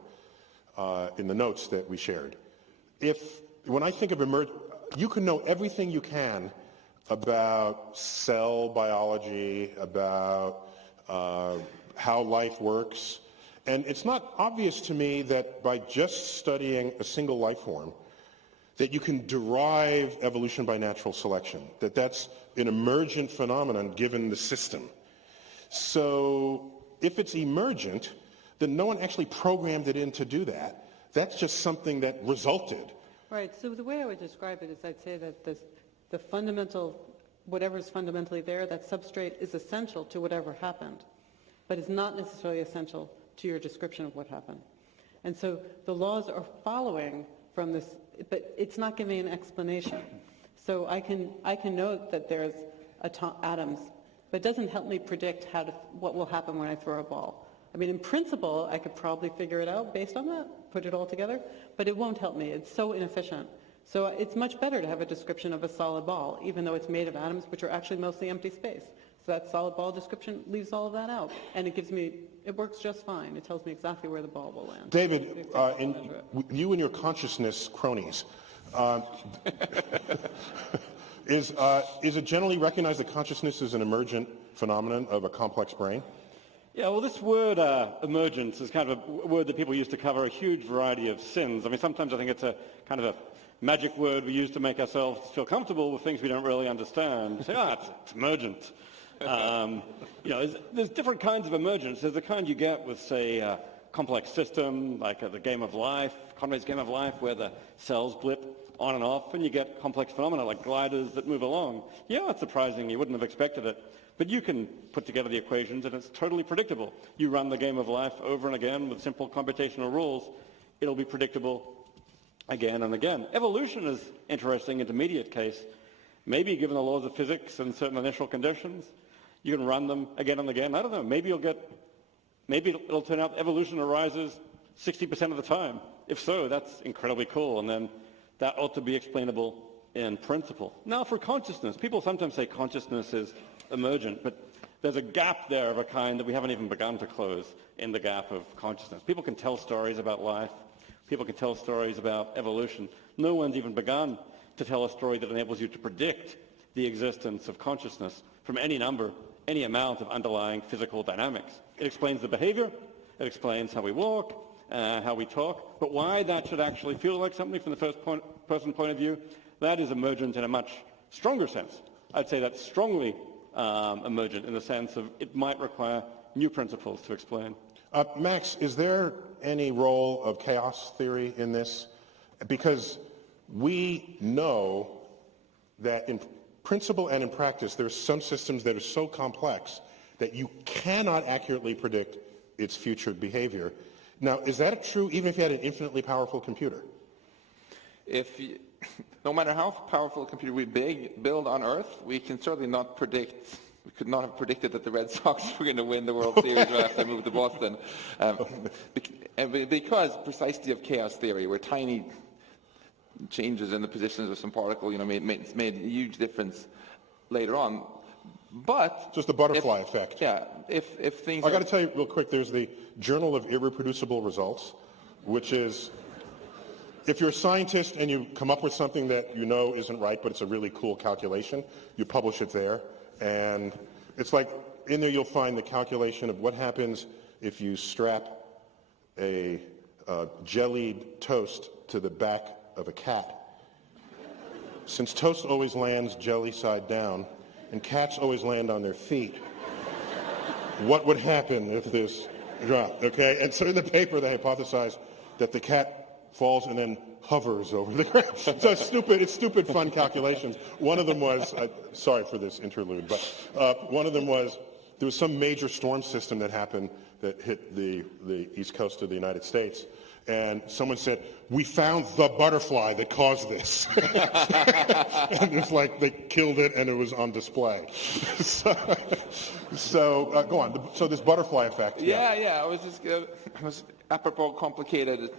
in the notes that we shared. When I think of you can know everything you can about cell biology, about how life works, and it's not obvious to me that by just studying a single life form, that you can derive evolution by natural selection, that's an emergent phenomenon given the system. So if it's emergent, then no one actually programmed it in to do that. That's just something that resulted. Right, so the way I would describe it is I'd say that the fundamental, whatever's fundamentally there, that substrate is essential to whatever happened, but is not necessarily essential to your description of what happened. And so the laws are following from this, but it's not giving an explanation. So I can note that there's atoms, but it doesn't help me predict what will happen when I throw a ball. I mean, in principle, I could probably figure it out based on that, put it all together, but it won't help me. It's so inefficient. So it's much better to have a description of a solid ball, even though it's made of atoms, which are actually mostly empty space. So that solid ball description leaves all of that out, and it works just fine. It tells me exactly where the ball will land. David, you and your consciousness cronies, is it generally recognized that consciousness is an emergent phenomenon of a complex brain? Yeah, well, this word emergence is kind of a word that people use to cover a huge variety of sins. I mean, sometimes I think it's a kind of a magic word we use to make ourselves feel comfortable with things we don't really understand. You say, it's emergent. There's different kinds of emergence. There's the kind you get with, say, a complex system, like the game of life, Conway's game of life, where the cells blip on and off, and you get complex phenomena like gliders that move along. Yeah, it's surprising. You wouldn't have expected it. But you can put together the equations, and it's totally predictable. You run the game of life over and again with simple computational rules. It'll be predictable again and again. Evolution is interesting, intermediate case. Maybe given the laws of physics and certain initial conditions, you can run them again and again. I don't know. Maybe it'll turn out evolution arises 60% of the time. If so, that's incredibly cool, and then that ought to be explainable in principle. Now, for consciousness, people sometimes say consciousness is emergent, but there's a gap there of a kind that we haven't even begun to close in the gap of consciousness. People can tell stories about life. People can tell stories about evolution. No one's even begun to tell a story that enables you to predict the existence of consciousness from any number, any amount of underlying physical dynamics. It explains the behavior. It explains how we walk, how we talk. But why that should actually feel like something from the first-person point of view, that is emergent in a much stronger sense. I'd say that's strongly emergent in the sense of it might require new principles to explain. Max, is there any role of chaos theory in this? Because we know that in principle and in practice, there's some systems that are so complex that you cannot accurately predict its future behavior. Now, is that true even if you had an infinitely powerful computer? No matter how powerful a computer we build on Earth, we can certainly not predict. We could not have predicted that the Red Sox were going to win the World Series right after they moved to Boston, because precisely of chaos theory, where tiny changes in the positions of some particle, made a huge difference later on. But just the butterfly effect. Yeah, if things. I got to tell you real quick. There's the Journal of Irreproducible Results, which is, if you're a scientist and you come up with something that you know isn't right, but it's a really cool calculation, you publish it there. And it's like, in there you'll find the calculation of what happens if you strap a jellied toast to the back of a cat. Since toast always lands jelly side down, and cats always land on their feet, what would happen if this dropped, okay? And so in the paper they hypothesized that the cat falls and then hovers over the ground. So it's stupid fun calculations. One of them was, sorry for this interlude, but one of them was, there was some major storm system that happened that hit the east coast of the United States. And someone said, we found the butterfly that caused this. And it's like they killed it and it was on display. So go on. So this butterfly effect. Yeah. It was apropos complicated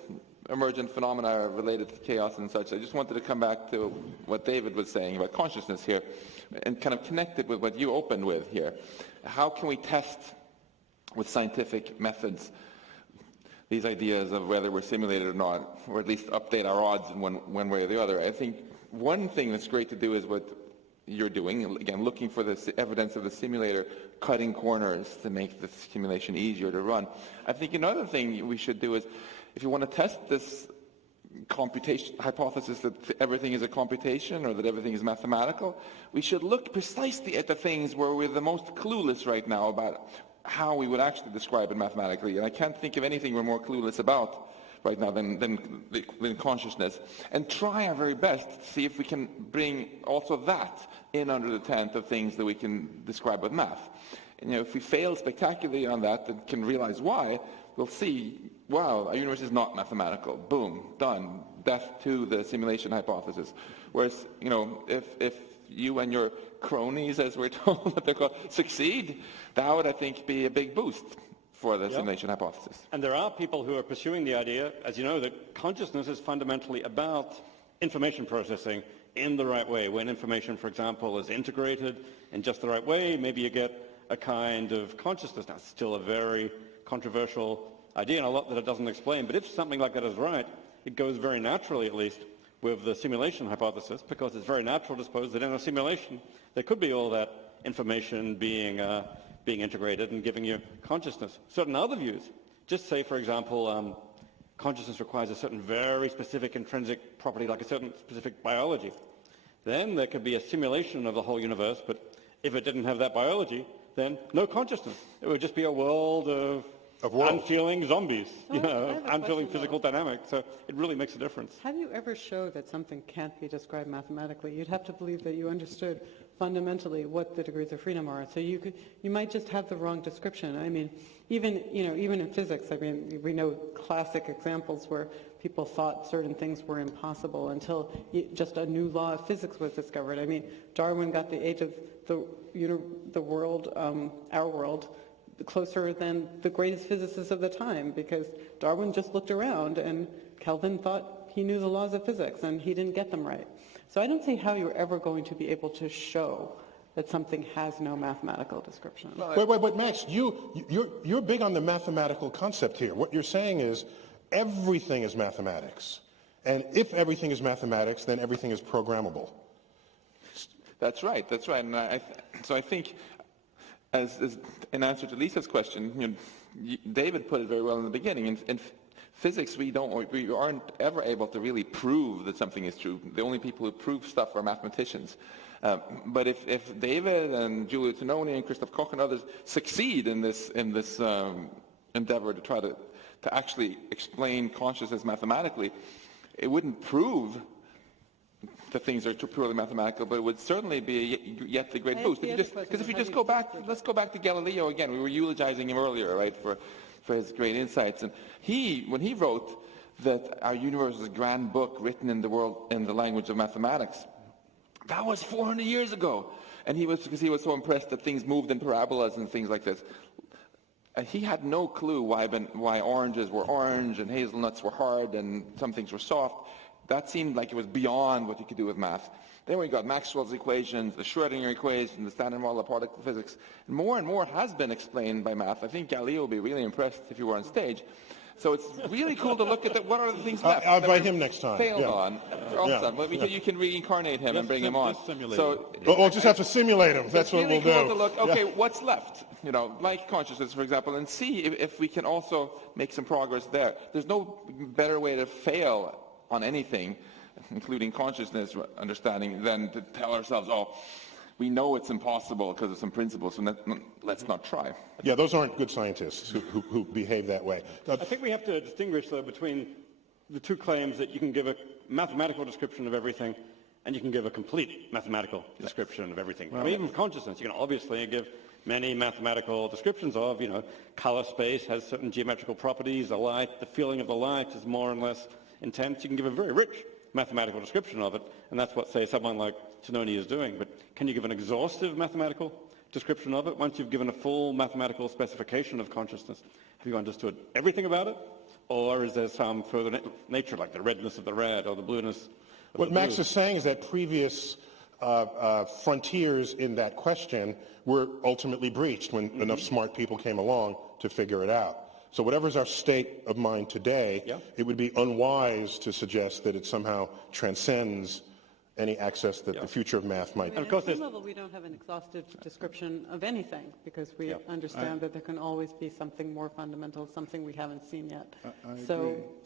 emergent phenomena related to chaos and such. I just wanted to come back to what David was saying about consciousness here and kind of connect it with what you opened with here. How can we test with scientific methods these ideas of whether we're simulated or not, or at least update our odds in one way or the other? I think one thing that's great to do is what you're doing, again, looking for the evidence of the simulator, cutting corners to make the simulation easier to run. I think another thing we should do is, if you want to test this computation hypothesis that everything is a computation or that everything is mathematical, we should look precisely at the things where we're the most clueless right now about how we would actually describe it mathematically. And I can't think of anything we're more clueless about right now than consciousness. And try our very best to see if we can bring also that in under the tent of things that we can describe with math. And if we fail spectacularly on that and can realize why, we'll see wow, our universe is not mathematical. Boom, done. Death to the simulation hypothesis. Whereas, if you and your cronies, as we're told that they're called, succeed, that would, I think, be a big boost for the simulation hypothesis. And there are people who are pursuing the idea, as you know, that consciousness is fundamentally about information processing in the right way. When information, for example, is integrated in just the right way, maybe you get a kind of consciousness. Now, it's still a very controversial idea and a lot that it doesn't explain, but if something like that is right, it goes very naturally, at least, with the simulation hypothesis, because it's very natural to suppose that in a simulation there could be all that information being integrated and giving you consciousness. Certain other views just say, for example, consciousness requires a certain very specific intrinsic property, like a certain specific biology. Then there could be a simulation of the whole universe, but if it didn't have that biology, then no consciousness. It would just be a world of unfeeling zombies, unfeeling physical dynamics. So it really makes a difference. How do you ever show that something can't be described mathematically? You'd have to believe that you understood fundamentally what the degrees of freedom are. So you might just have the wrong description. I mean, even in physics, I mean, we know classic examples where people thought certain things were impossible until just a new law of physics was discovered. I mean, Darwin got the age of the world, our world, closer than the greatest physicists of the time, because Darwin just looked around and Kelvin thought he knew the laws of physics and he didn't get them right. So I don't see how you're ever going to be able to show that something has no mathematical description. Wait, Max, you're big on the mathematical concept here. What you're saying is everything is mathematics. And if everything is mathematics, then everything is programmable. That's right. And so I think, as in answer to Lisa's question, David put it very well in the beginning. In physics, we aren't ever able to really prove that something is true. The only people who prove stuff are mathematicians. But if David and Giulio Tononi and Christoph Koch and others succeed in this endeavor to try to actually explain consciousness mathematically, it wouldn't prove that things are purely mathematical, but it would certainly be yet the great boost. Because if you just go back, let's go back to Galileo again. We were eulogizing him earlier, right, for his great insights. And when he wrote that our universe is a grand book written in the language of mathematics, that was 400 years ago. And because he was so impressed that things moved in parabolas and things like this. And he had no clue why oranges were orange and hazelnuts were hard and some things were soft. That seemed like it was beyond what you could do with math. Then we got Maxwell's equations, the Schrödinger equation, the standard model of particle physics. And more has been explained by math. I think Galileo would be really impressed if he were on stage. So it's really cool to look at what are the things left. I'll invite him next time. Failed on. Awesome. Well, you can reincarnate him and bring him on. So we'll just have to simulate him. That's what we'll do. It's really cool to look, okay, what's left? Like consciousness, for example, and see if we can also make some progress there. There's no better way to fail on anything, including consciousness understanding, than to tell ourselves, we know it's impossible because of some principles, so let's not try. Yeah, those aren't good scientists who behave that way. I think we have to distinguish, though, between the two claims that you can give a mathematical description of everything and you can give a complete mathematical description of everything. I mean, even with consciousness, you can obviously give many mathematical descriptions of, color space has certain geometrical properties, the light, the feeling of the light is more or less intense. You can give a very rich mathematical description of it, and that's what, say, someone like Tononi is doing. But can you give an exhaustive mathematical description of it? Once you've given a full mathematical specification of consciousness, have you understood everything about it? Or is there some further nature, like the redness of the red or the blueness of the blue? What Max is saying is that previous frontiers in that question were ultimately breached when enough smart people came along to figure it out. So whatever's our state of mind today, it would be unwise to suggest that it somehow transcends any access that the future of math might. And of course, at some level, we don't have an exhaustive description of anything, because we understand that there can always be something more fundamental, something we haven't seen yet.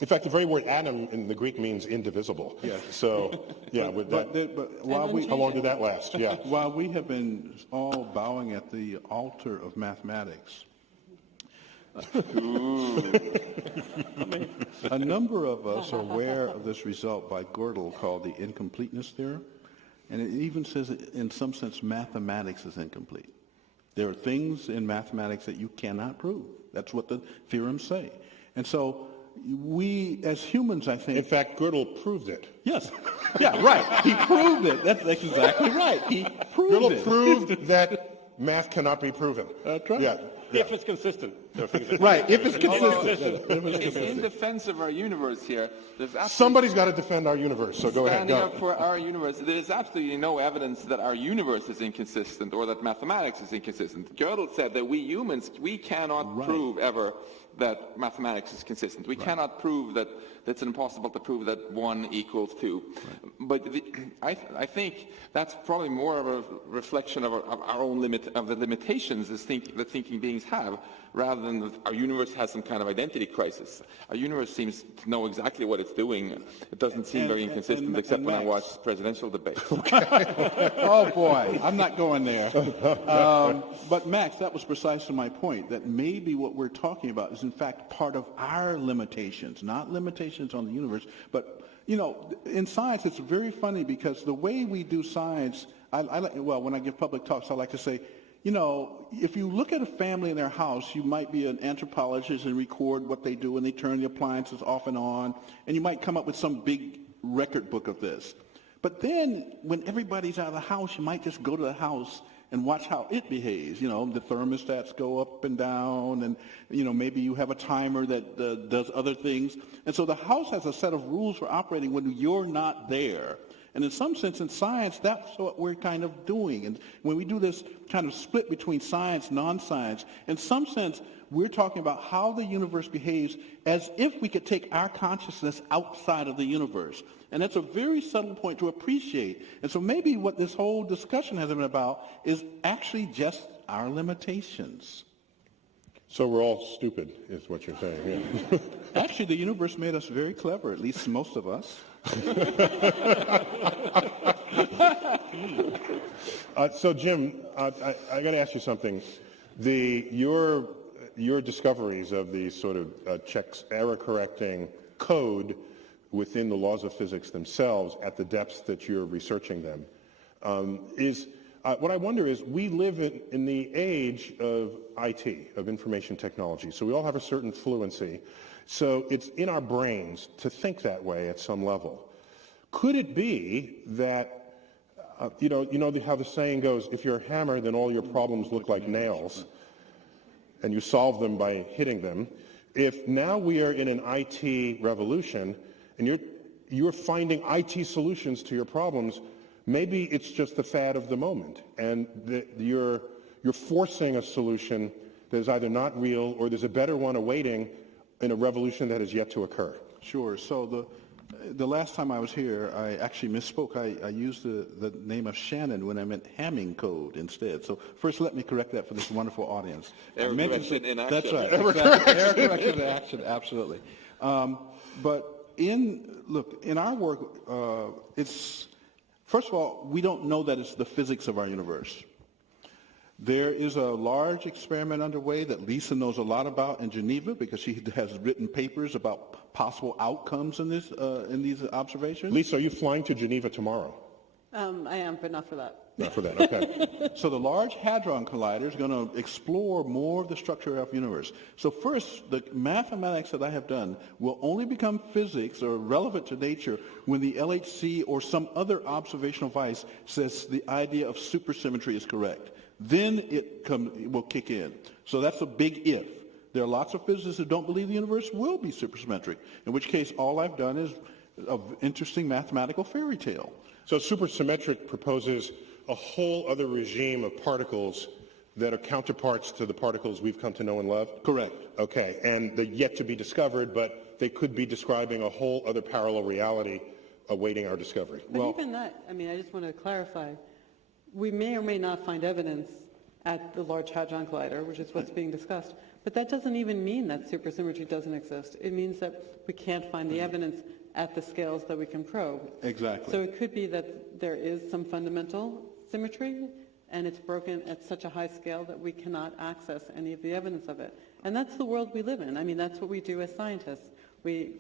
In fact, the very word atom in the Greek means indivisible. Yeah. So, how long did that last? Yeah. While we have been all bowing at the altar of mathematics, a number of us are aware of this result by Gödel called the incompleteness theorem, and it even says in some sense mathematics is incomplete. There are things in mathematics that you cannot prove. That's what the theorems say. And so we as humans, I think... In fact, Gödel proved it. Yes. Yeah, right. He proved it. That's exactly right. He proved Gödel it. proved that math cannot be proven. That's right. Yeah. If it's consistent. Right, if it's Although, consistent. If it's in consistent. defense of our universe here, there's absolutely... Somebody's got to defend our universe, so go ahead. Standing Go. up for our universe, there is absolutely no evidence that our universe is inconsistent or that mathematics is inconsistent. Gödel said that we humans, we cannot prove ever that mathematics is consistent. We cannot prove that it's impossible to prove that 1 equals 2. But I think that's probably more of a reflection of our own the limitations that thinking beings have, rather than that our universe has some kind of identity crisis. Our universe seems to know exactly what it's doing. It doesn't seem very inconsistent, except when I watch presidential debates. Oh, boy, I'm not going there. But, Max, that was precisely my point, that maybe what we're talking about is, in fact, part of our limitations, not limitations on the universe. But, you know, in science, it's very funny because the way we do science, when I give public talks, I like to say, you know, if you look at a family in their house, you might be an anthropologist and record what they do, and they turn the appliances off and on, and you might come up with some big record book of this. But then, when everybody's out of the house, you might just go to the house and watch how it behaves. You know, the thermostats go up and down, and, you know, maybe you have a timer that does other things. And so the house has a set of rules for operating when you're not there. And in some sense, in science, that's what we're kind of doing. And when we do this kind of split between science, non-science, in some sense, we're talking about how the universe behaves as if we could take our consciousness outside of the universe. And that's a very subtle point to appreciate. And so maybe what this whole discussion has been about is actually just our limitations. So we're all stupid, is what you're saying. Yeah. Actually, the universe made us very clever, at least most of us. So, Jim, I got to ask you something. Your discoveries of these sort of checks, error-correcting code within the laws of physics themselves at the depths that you're researching them what I wonder is, we live in the age of IT, of information technology, so we all have a certain fluency. So it's in our brains to think that way at some level. Could it be that, you know how the saying goes, if you're a hammer, then all your problems look like nails, and you solve them by hitting them. If now we are in an IT revolution, and you're finding IT solutions to your problems, maybe it's just the fad of the moment, and you're forcing a solution that is either not real or there's a better one awaiting in a revolution that is yet to occur. Sure. So the last time I was here, I actually misspoke. I used the name of Shannon when I meant Hamming code instead. So first, let me correct that for this wonderful audience. Error correction in action. That's right. Exactly. Error correction in action. Absolutely. But in our work, first of all, we don't know that it's the physics of our universe. There is a large experiment underway that Lisa knows a lot about in Geneva because she has written papers about possible outcomes in these observations. Lisa, are you flying to Geneva tomorrow? I am, but not for that. Not for that, okay. So the Large Hadron Collider is going to explore more of the structure of the universe. So first, the mathematics that I have done will only become physics or relevant to nature when the LHC or some other observational device says the idea of supersymmetry is correct. Then it will kick in. So that's a big if. There are lots of physicists who don't believe the universe will be supersymmetric, in which case all I've done is an interesting mathematical fairy tale. So supersymmetric proposes a whole other regime of particles that are counterparts to the particles we've come to know and love? Correct. Okay, and they're yet to be discovered, but they could be describing a whole other parallel reality awaiting our discovery. But even that, I mean, I just want to clarify. We may or may not find evidence at the Large Hadron Collider, which is what's being discussed, but that doesn't even mean that supersymmetry doesn't exist. It means that we can't find the evidence at the scales that we can probe. Exactly. So it could be that there is some fundamental symmetry, and it's broken at such a high scale that we cannot access any of the evidence of it. And that's the world we live in. I mean, that's what we do as scientists. We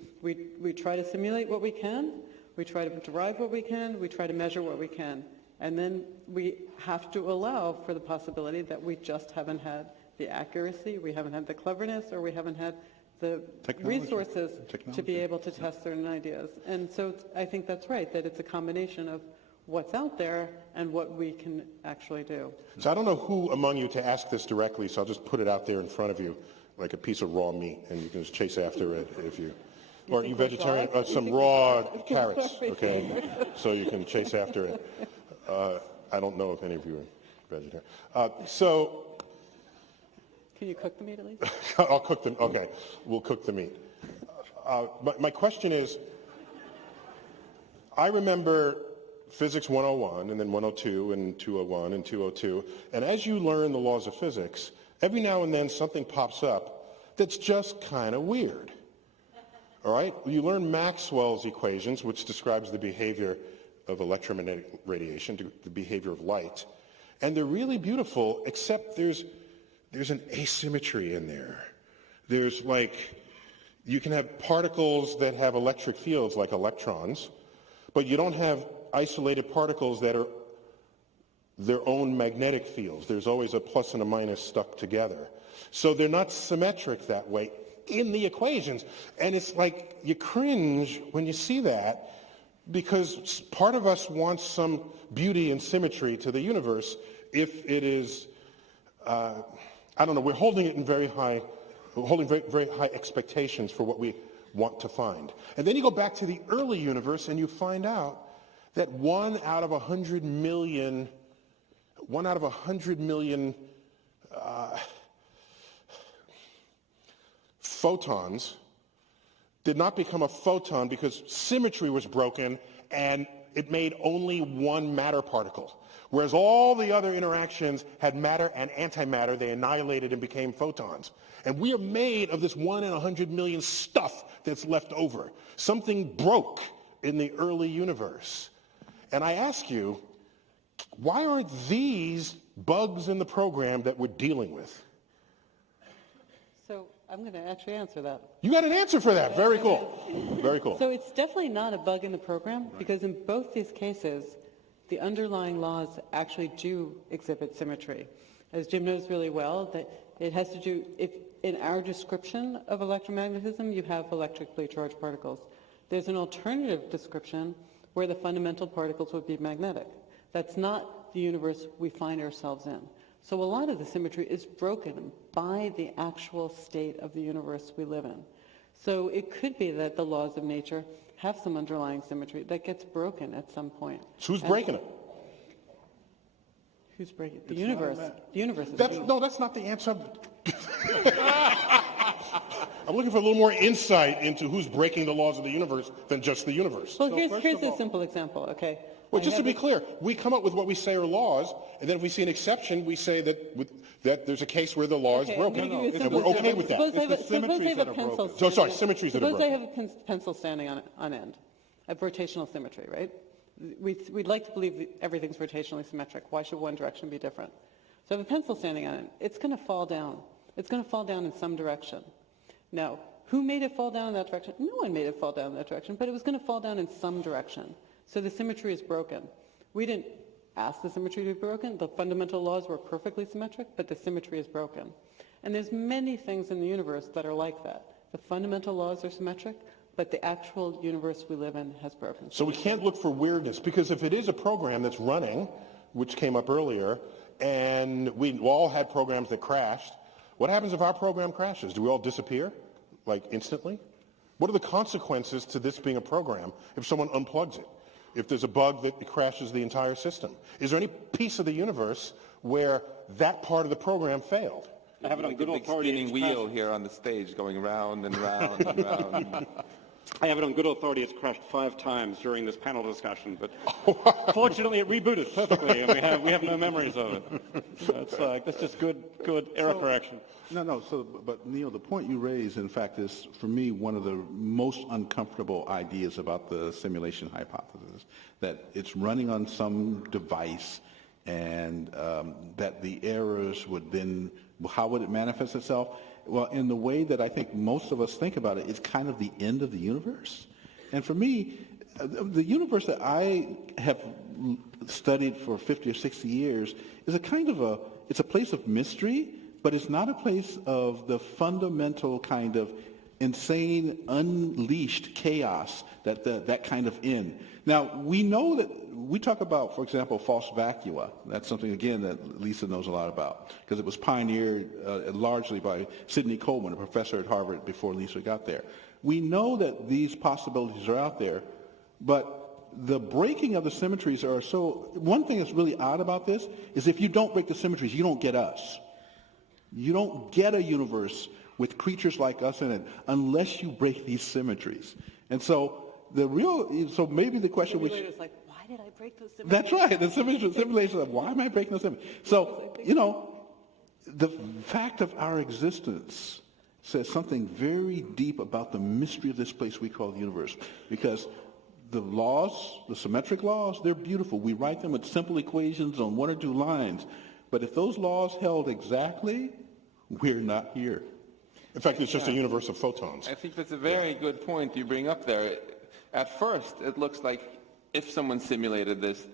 try to simulate what we can, we try to derive what we can, we try to measure what we can. And then we have to allow for the possibility that we just haven't had the accuracy, we haven't had the cleverness, or we haven't had Technology. resources to Technology. be able to test certain ideas. And so I think that's right, that it's a combination of what's out there and what we can actually do. So I don't know who among you to ask this directly, so I'll just put it out there in front of you like a piece of raw meat, and you can just chase after it if you... Or you vegetarian, some raw carrots, okay? So you can chase after it. I don't know if any of you are vegetarian. Can you cook the meat at least? I'll cook them, okay. We'll cook the meat. My question is, I remember Physics 101, and then 102, and 201, and 202, and as you learn the laws of physics, every now and then something pops up that's just kind of weird. All right? You learn Maxwell's equations, which describes the behavior of electromagnetic radiation, the behavior of light. And they're really beautiful, except there's an asymmetry in there. There's you can have particles that have electric fields like electrons, but you don't have isolated particles that are their own magnetic fields. There's always a plus and a minus stuck together. So they're not symmetric that way in the equations. And it's like you cringe when you see that, because part of us wants some beauty and symmetry to the universe if it is, I don't know, we're holding it in very high expectations for what we want to find. And then you go back to the early universe and you find out that 1 out of 100 million photons did not become a photon because symmetry was broken and it made only one matter particle. Whereas all the other interactions had matter and antimatter, they annihilated and became photons. And we are made of this 1 in 100 million stuff that's left over. Something broke in the early universe. And I ask you, why aren't these bugs in the program that we're dealing with? So I'm going to actually answer that. You got an answer for that. Very cool. Very cool. So it's definitely not a bug in the program, because in both these cases, the underlying laws actually do exhibit symmetry. As Jim knows really well, that it has to do, if in our description of electromagnetism, you have electrically charged particles. There's an alternative description where the fundamental particles would be magnetic. That's not the universe we find ourselves in. So a lot of the symmetry is broken by the actual state of the universe we live in. So it could be that the laws of nature have some underlying symmetry that gets broken at some point. So who's breaking it? Who's breaking it? The universe. The universe is That's not the answer. I'm looking for a little more insight into who's breaking the laws of the universe than just the universe. Well, here's a simple example, okay? Well, just to be clear, we come up with what we say are laws, and then if we see an exception, we say that there's a case where the law is broken. And we're okay with that. Suppose I have a pencil. So, sorry, symmetries that are Suppose I broken. have a pencil standing on end. I have rotational symmetry, right? We'd like to believe that everything's rotationally symmetric. Why should one direction be different? So I have a pencil standing on it. It's going to fall down. It's going to fall down in some direction. Now, who made it fall down in that direction? No one made it fall down in that direction, but it was going to fall down in some direction. So the symmetry is broken. We didn't ask the symmetry to be broken. The fundamental laws were perfectly symmetric, but the symmetry is broken. And there's many things in the universe that are like that. The fundamental laws are symmetric, but the actual universe we live in has broken. So we can't look for weirdness, because if it is a program that's running, which came up earlier, and we all had programs that crashed, what happens if our program crashes? Do we all disappear, like instantly? What are the consequences to this being a program if someone unplugs it? If there's a bug that crashes the entire system? Is there any piece of the universe where that part of the program failed? I have it on good Big authority. spinning It's wheel crashed. here on the stage going round and round and round. I have it on good authority. It's crashed 5 times during this panel discussion, but fortunately it rebooted perfectly, and we have no memories of it. So it's that's just good error correction. But Neil, the point you raise, in fact, is, for me, one of the most uncomfortable ideas about the simulation hypothesis, that it's running on some device, and that the errors would then, how would it manifest itself? Well, in the way that I think most of us think about it, it's kind of the end of the universe. And for me, the universe that I have studied for 50 or 60 years is it's a place of mystery, but it's not a place of the fundamental kind of insane, unleashed chaos that kind of end. Now, we know that we talk about, for example, false vacua. That's something, again, that Lisa knows a lot about because it was pioneered largely by Sidney Coleman, a professor at Harvard before Lisa got there. We know that these possibilities are out there, but the breaking of the symmetries are so... One thing that's really odd about this is if you don't break the symmetries, you don't get us. You don't get a universe with creatures like us in it unless you break these symmetries. And so maybe the question which... Simulator's like, why did I break those symmetries? That's right. The simulation of why am I breaking those symmetries? So, the fact of our existence says something very deep about the mystery of this place we call the universe. Because the laws, the symmetric laws, they're beautiful. We write them with simple equations on 1 or 2 lines. But if those laws held exactly, we're not here. In fact, it's just a universe of photons. I think that's a very good point you bring up there. At first, it looks like if someone simulated this,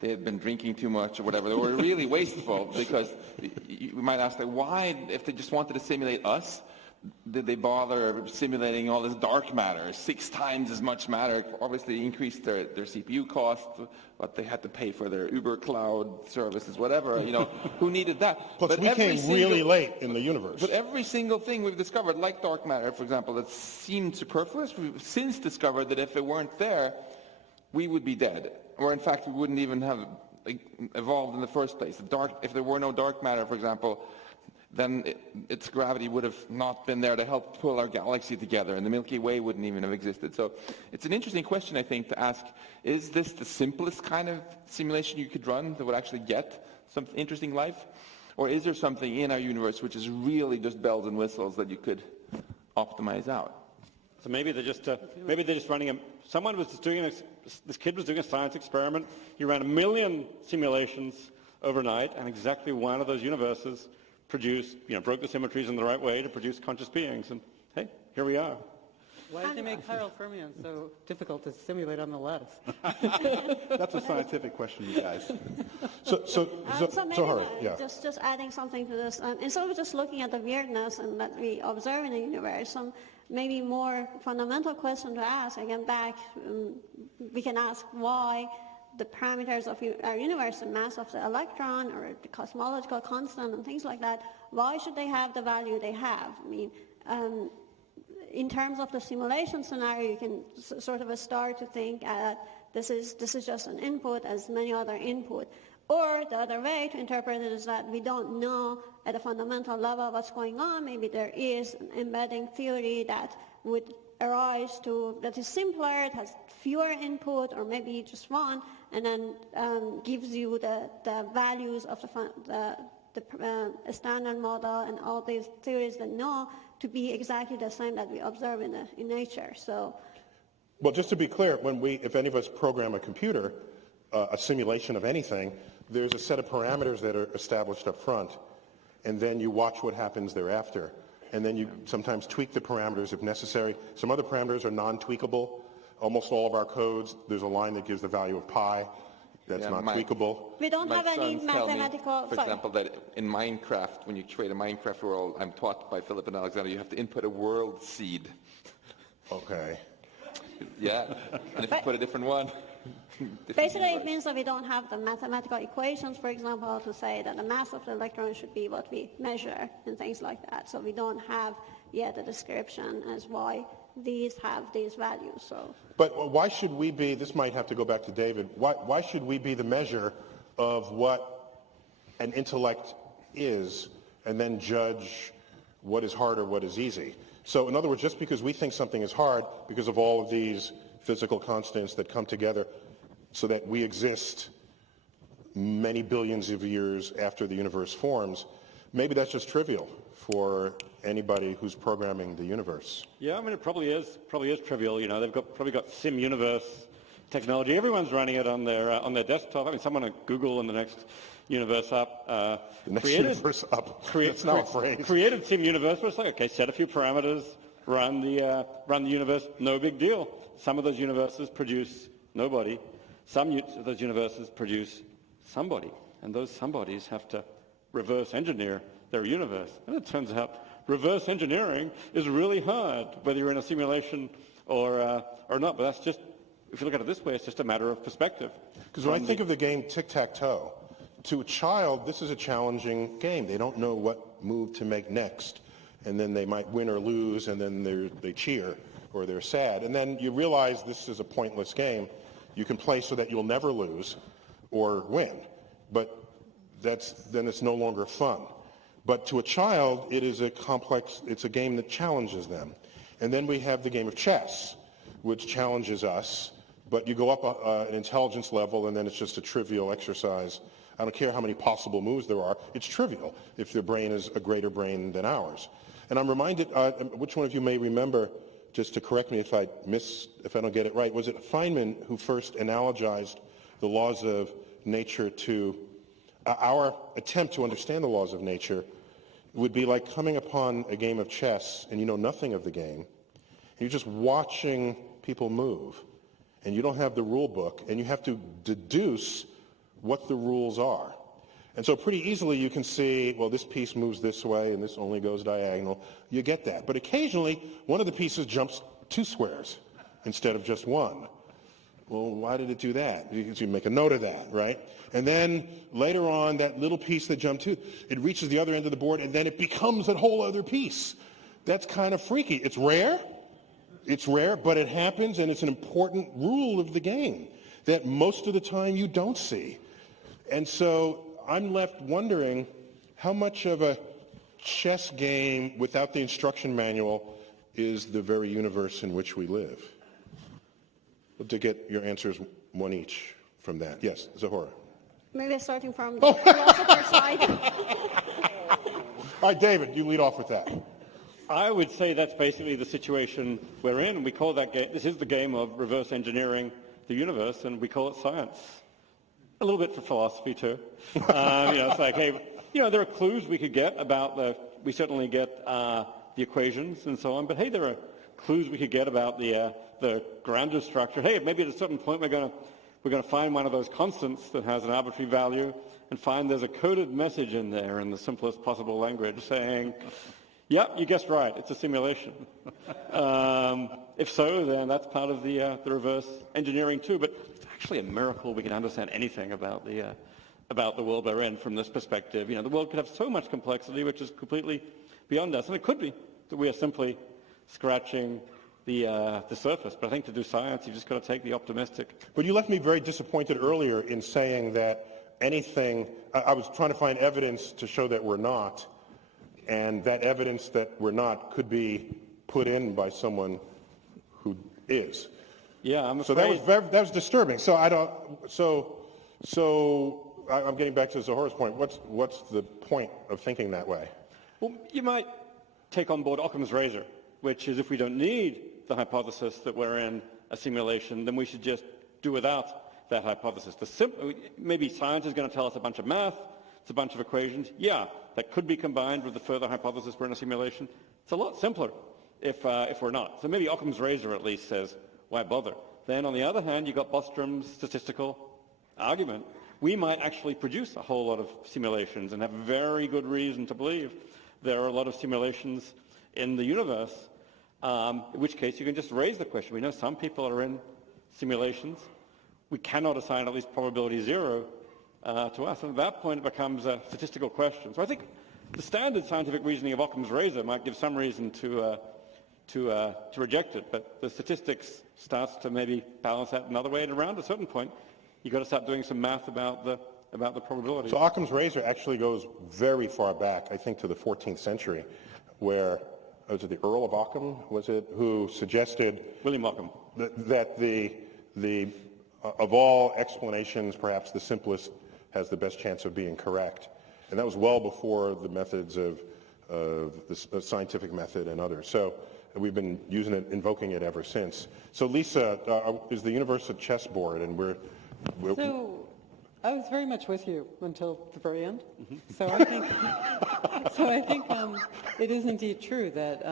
they had been drinking too much or whatever. They were really wasteful because you might ask, like, why, if they just wanted to simulate us, did they bother simulating all this dark matter, 6 times as much matter? Obviously increased their CPU cost, but they had to pay for their Uber cloud services, whatever, who needed that? Plus, but we came really late in the universe. But every single thing we've discovered, like dark matter, for example, that seemed superfluous, we've since discovered that if it weren't there, we would be dead. Or in fact, we wouldn't even have evolved in the first place. If there were no dark matter, for example, then its gravity would have not been there to help pull our galaxy together, and the Milky Way wouldn't even have existed. So it's an interesting question, I think, to ask, is this the simplest kind of simulation you could run that would actually get some interesting life? Or is there something in our universe which is really just bells and whistles that you could optimize out? So maybe they're just running someone was just doing this kid was doing a science experiment. He ran 1 million simulations overnight, and exactly one of those universes produced, broke the symmetries in the right way to produce conscious beings. And hey, here we are. Why did they make chiral fermions so difficult to simulate on the lattice? That's a scientific question, you guys. So maybe just adding something to this. Instead of just looking at the weirdness and that we observe in the universe, some maybe more fundamental question to ask, again back, we can ask why the parameters of our universe, the mass of the electron or the cosmological constant and things like that, why should they have the value they have? I mean, in terms of the simulation scenario, you can sort of start to think this is just an input as many other input. Or the other way to interpret it is that we don't know at a fundamental level what's going on. Maybe there is an embedding theory that would arise that is simpler, it has fewer input, or maybe just one, and then gives you the values of the standard model and all these theories that know to be exactly the same that we observe in nature. So, well, just to be clear, if any of us program a computer, a simulation of anything, there's a set of parameters that are established up front, and then you watch what happens thereafter. And then you sometimes tweak the parameters if necessary. Some other parameters are non-tweakable. Almost all of our codes, there's a line that gives the value of pi. That's not tweakable. We don't have any mathematical... For example, that in Minecraft, when you create a Minecraft world, I'm taught by Philip and Alexander, you have to input a world seed. Okay. Yeah, and if you put a different one... Basically, it means that we don't have the mathematical equations, for example, to say that the mass of the electron should be what we measure and things like that. So we don't have yet a description as why these have these values. So, but why should we be, this might have to go back to David, why should we be the measure of what an intellect is and then judge what is hard or what is easy? So in other words, just because we think something is hard because of all of these physical constants that come together so that we exist many billions of years after the universe forms, maybe that's just trivial for anybody who's programming the universe. Yeah, I mean, it probably is trivial. They've probably got sim universe technology. Everyone's running it on their desktop. I mean, someone at Google in the next universe up the next universe up. It's now a phrase. Created sim universe, but it's like, okay, set a few parameters, run the universe, no big deal. Some of those universes produce nobody. Some of those universes produce somebody, and those somebodies have to reverse engineer their universe. And it turns out reverse engineering is really hard, whether you're in a simulation or not. But that's just, if you look at it this way, it's just a matter of perspective. Because when I think of the game tic-tac-toe, to a child, this is a challenging game. They don't know what move to make next. And then they might win or lose, and then they cheer or they're sad. And then you realize this is a pointless game. You can play so that you'll never lose or win. But then it's no longer fun. But to a child, it is it's a game that challenges them. And then we have the game of chess, which challenges us, but you go up an intelligence level, and then it's just a trivial exercise. I don't care how many possible moves there are. It's trivial if their brain is a greater brain than ours. And I'm reminded, which one of you may remember, just to correct me if I don't get it right, was it Feynman who first analogized the laws of nature to our attempt to understand the laws of nature would be like coming upon a game of chess and you know nothing of the game. And you're just watching people move. And you don't have the rule book, and you have to deduce what the rules are. And so pretty easily you can see, well, this piece moves this way and this only goes diagonal. You get that. But occasionally, one of the pieces jumps 2 squares instead of just 1. Well, why did it do that? You make a note of that, right? And then later on, that little piece that jumped 2, it reaches the other end of the board, and then it becomes a whole other piece. That's kind of freaky. It's rare, but it happens, and it's an important rule of the game that most of the time you don't see. And so I'm left wondering how much of a chess game without the instruction manual is the very universe in which we live. Love to get your answers, one each, from that. Yes, Zahora. Maybe starting from the philosopher side. All right, David, you lead off with that. I would say that's basically the situation we're in. We call that game, this is the game of reverse engineering the universe, and we call it science. A little bit for philosophy too. It's like, hey, there are clues we could get about we certainly get the equations and so on, but hey, there are clues we could get about the grander structure. Hey, maybe at a certain point we're going to find one of those constants that has an arbitrary value and find there's a coded message in there in the simplest possible language saying, yep, you guessed right, it's a simulation. If so, then that's part of the reverse engineering too. But it's actually a miracle we can understand anything about the world we're in from this perspective. The world could have so much complexity which is completely beyond us. And it could be that we are simply scratching the surface. But I think to do science, you've just got to take the optimistic. But you left me very disappointed earlier in saying that I was trying to find evidence to show that we're not. And that evidence that we're not could be put in by someone who is. Yeah, I'm afraid. So that was disturbing. So I'm getting back to Zahora's point. What's the point of thinking that way? Well, you might take on board Occam's razor, which is if we don't need the hypothesis that we're in a simulation, then we should just do without that hypothesis. Maybe science is going to tell us a bunch of math, it's a bunch of equations. Yeah, that could be combined with the further hypothesis we're in a simulation. It's a lot simpler if we're not. So maybe Occam's razor at least says, why bother? Then on the other hand, you've got Bostrom's statistical argument. We might actually produce a whole lot of simulations and have very good reason to believe there are a lot of simulations in the universe, in which case you can just raise the question. We know some people are in simulations. We cannot assign at least probability 0 to us. And at that point, it becomes a statistical question. So I think the standard scientific reasoning of Occam's razor might give some reason to reject it, but the statistics starts to maybe balance that another way, and around a certain point, you've got to start doing some math about the probability. So Occam's razor actually goes very far back, I think, to the 14th century, where, was it the Earl of Occam, who suggested... William Occam. That of all explanations, perhaps the simplest has the best chance of being correct. And that was well before the methods of the scientific method and others. So we've been invoking it ever since. So Lisa, is the universe a chessboard, and we're So I was very much with you until the very end. Mm-hmm. So I think it is indeed true that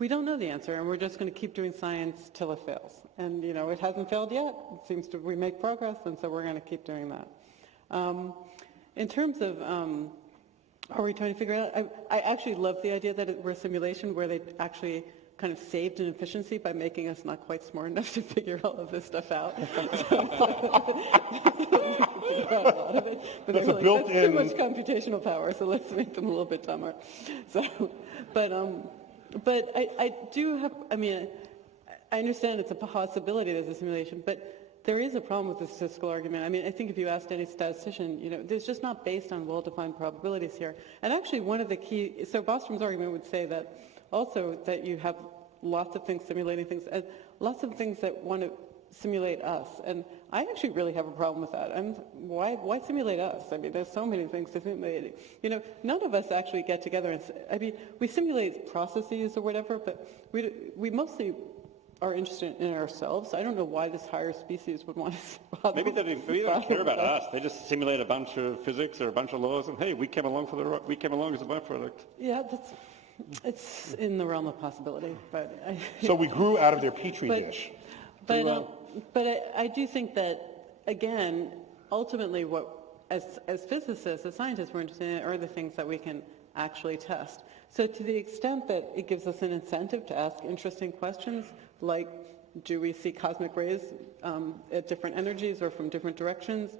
we don't know the answer, and we're just going to keep doing science till it fails. And it hasn't failed yet. It seems to we make progress, and so we're going to keep doing that. In terms of Are we trying to figure it out? I actually love the idea that we're a simulation where they actually kind of saved in efficiency by making us not quite smart enough to figure all of this stuff out. But That's a like, built-in- that's too much computational power, so let's make them a little bit dumber. So, but I do have, I mean, I understand it's a possibility there's a simulation, but there is a problem with the statistical argument. I mean, I think if you asked any statistician, you know, there's just not based on well-defined probabilities here. And actually one of the key, so Bostrom's argument would say that also that you have lots of things simulating things, and lots of things that want to simulate us. And I actually really have a problem with that. Why simulate us? I mean, there's so many things to simulate. You know, none of us actually get together and, I mean, we simulate processes or whatever, but we mostly are interested in ourselves. I don't know why this higher species would want to Maybe they don't care about us. They just simulate a bunch of physics or a bunch of laws, and hey, we came along as a byproduct. Yeah, it's in the realm of possibility. But So we grew out of their petri dish. But I do think that, again, ultimately what, as physicists, as scientists, we're interested in are the things that we can actually test. So to the extent that it gives us an incentive to ask interesting questions, like do we see cosmic rays at different energies or from different directions,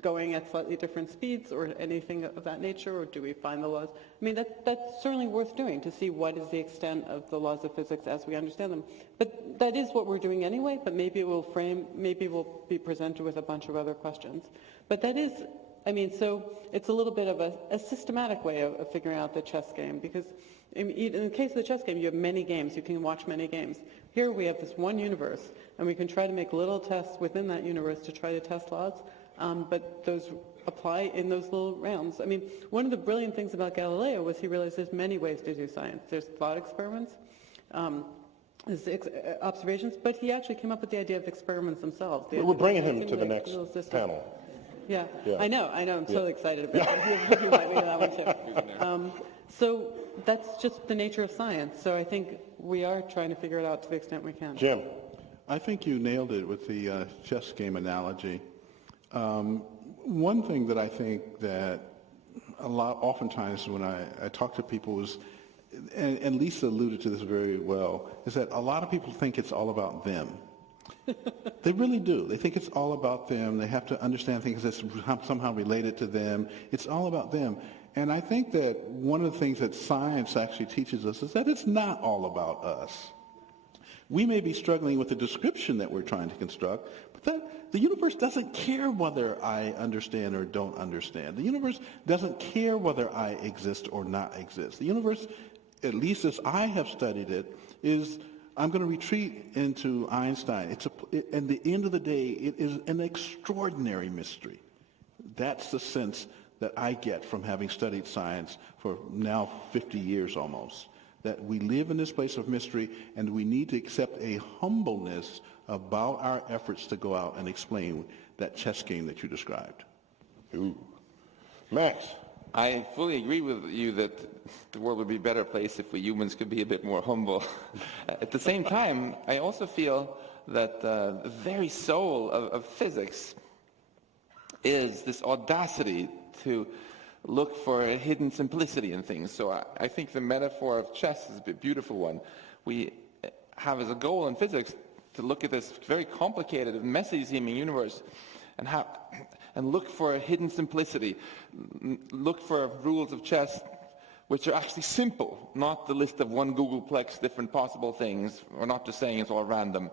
going at slightly different speeds or anything of that nature, or do we find the laws? I mean, that's certainly worth doing to see what is the extent of the laws of physics as we understand them. But that is what we're doing anyway, but maybe we'll be presented with a bunch of other questions. But that is, I mean, so it's a little bit of a systematic way of figuring out the chess game, because in the case of the chess game, you have many games. You can watch many games. Here we have this one universe, and we can try to make little tests within that universe to try to test laws. But those apply in those little rounds. I mean, one of the brilliant things about Galileo was he realized there's many ways to do science. There's thought experiments, there's observations, but he actually came up with the idea of experiments themselves. We're bringing him to the next panel. Yeah, Yeah. I know, I'm so excited about it. You might be that one too. So that's just the nature of science. So I think we are trying to figure it out to the extent we can. Jim. I think you nailed it with the chess game analogy. One thing that I think that oftentimes when I talk to people is, and Lisa alluded to this very well, is that a lot of people think it's all about them. They really do. They think it's all about them. They have to understand things that's somehow related to them. It's all about them. And I think that one of the things that science actually teaches us is that it's not all about us. We may be struggling with the description that we're trying to construct, but the universe doesn't care whether I understand or don't understand. The universe doesn't care whether I exist or not exist. The universe, at least as I have studied it, is, I'm going to retreat into Einstein. And the end of the day, it is an extraordinary mystery. That's the sense that I get from having studied science for now 50 years almost. That we live in this place of mystery, and we need to accept a humbleness about our efforts to go out and explain that chess game that you described. Ooh. Max. I fully agree with you that the world would be a better place if we humans could be a bit more humble. At the same time, I also feel that the very soul of physics is this audacity to look for a hidden simplicity in things. So I think the metaphor of chess is a beautiful one. We have as a goal in physics to look at this very complicated and messy seeming universe and look for a hidden simplicity. Look for rules of chess which are actually simple, not the list of one Googleplex different possible things, or not just saying it's all random.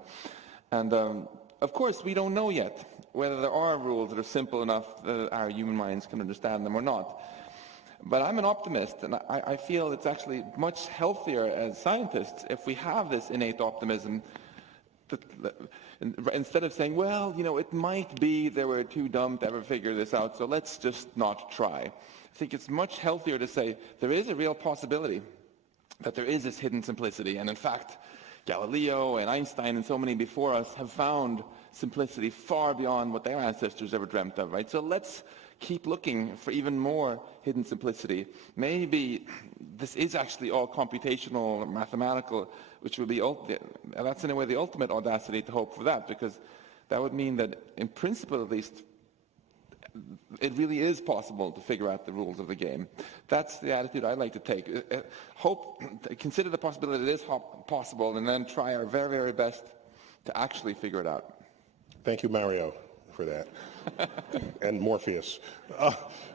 And of course, we don't know yet whether there are rules that are simple enough that our human minds can understand them or not. But I'm an optimist, and I feel it's actually much healthier as scientists if we have this innate optimism, instead of saying, well, you know, it might be they were too dumb to ever figure this out, so let's just not try. I think it's much healthier to say there is a real possibility that there is this hidden simplicity, and in fact, Galileo and Einstein and so many before us have found simplicity far beyond what their ancestors ever dreamt of, right? So let's keep looking for even more hidden simplicity. Maybe this is actually all computational or mathematical, which would be, that's in a way the ultimate audacity to hope for that, because that would mean that in principle at least, it really is possible to figure out the rules of the game. That's the attitude I like to take. Consider the possibility that it is possible, and then try our very, very best to actually figure it out. Thank you, Mario, for that. And Morpheus.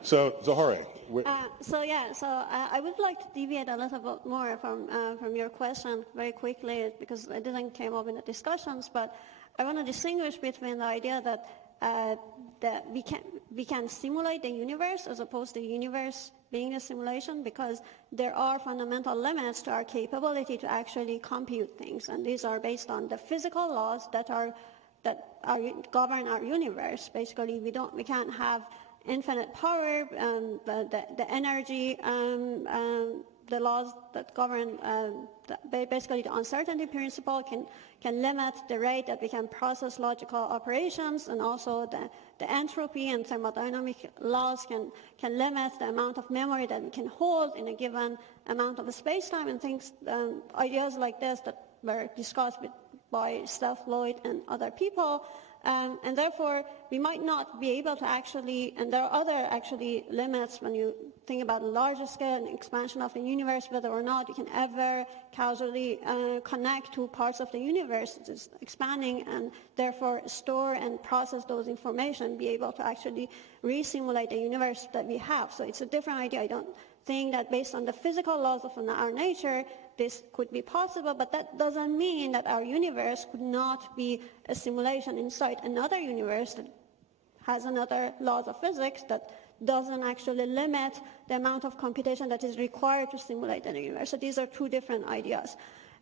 So, Zohore. I would like to deviate a little bit more from your question very quickly, because it didn't come up in the discussions, but I want to distinguish between the idea that we can simulate the universe as opposed to the universe being a simulation, because there are fundamental limits to our capability to actually compute things, and these are based on the physical laws that govern our universe. Basically, we can't have infinite power. The energy, the laws that govern, basically the uncertainty principle can limit the rate that we can process logical operations, and also the entropy and thermodynamic laws can limit the amount of memory that we can hold in a given amount of space-time, and things, ideas like this that were discussed by Steph Lloyd and other people. And therefore, we might not be able to actually, and there are other actually limits when you think about larger scale and expansion of the universe, whether or not you can ever causally connect to parts of the universe that is expanding, and therefore store and process those information, be able to actually re-simulate the universe that we have. So it's a different idea. I don't think that based on the physical laws of our nature, this could be possible, but that doesn't mean that our universe could not be a simulation inside another universe that has another laws of physics that doesn't actually limit the amount of computation that is required to simulate the universe. So these are two different ideas.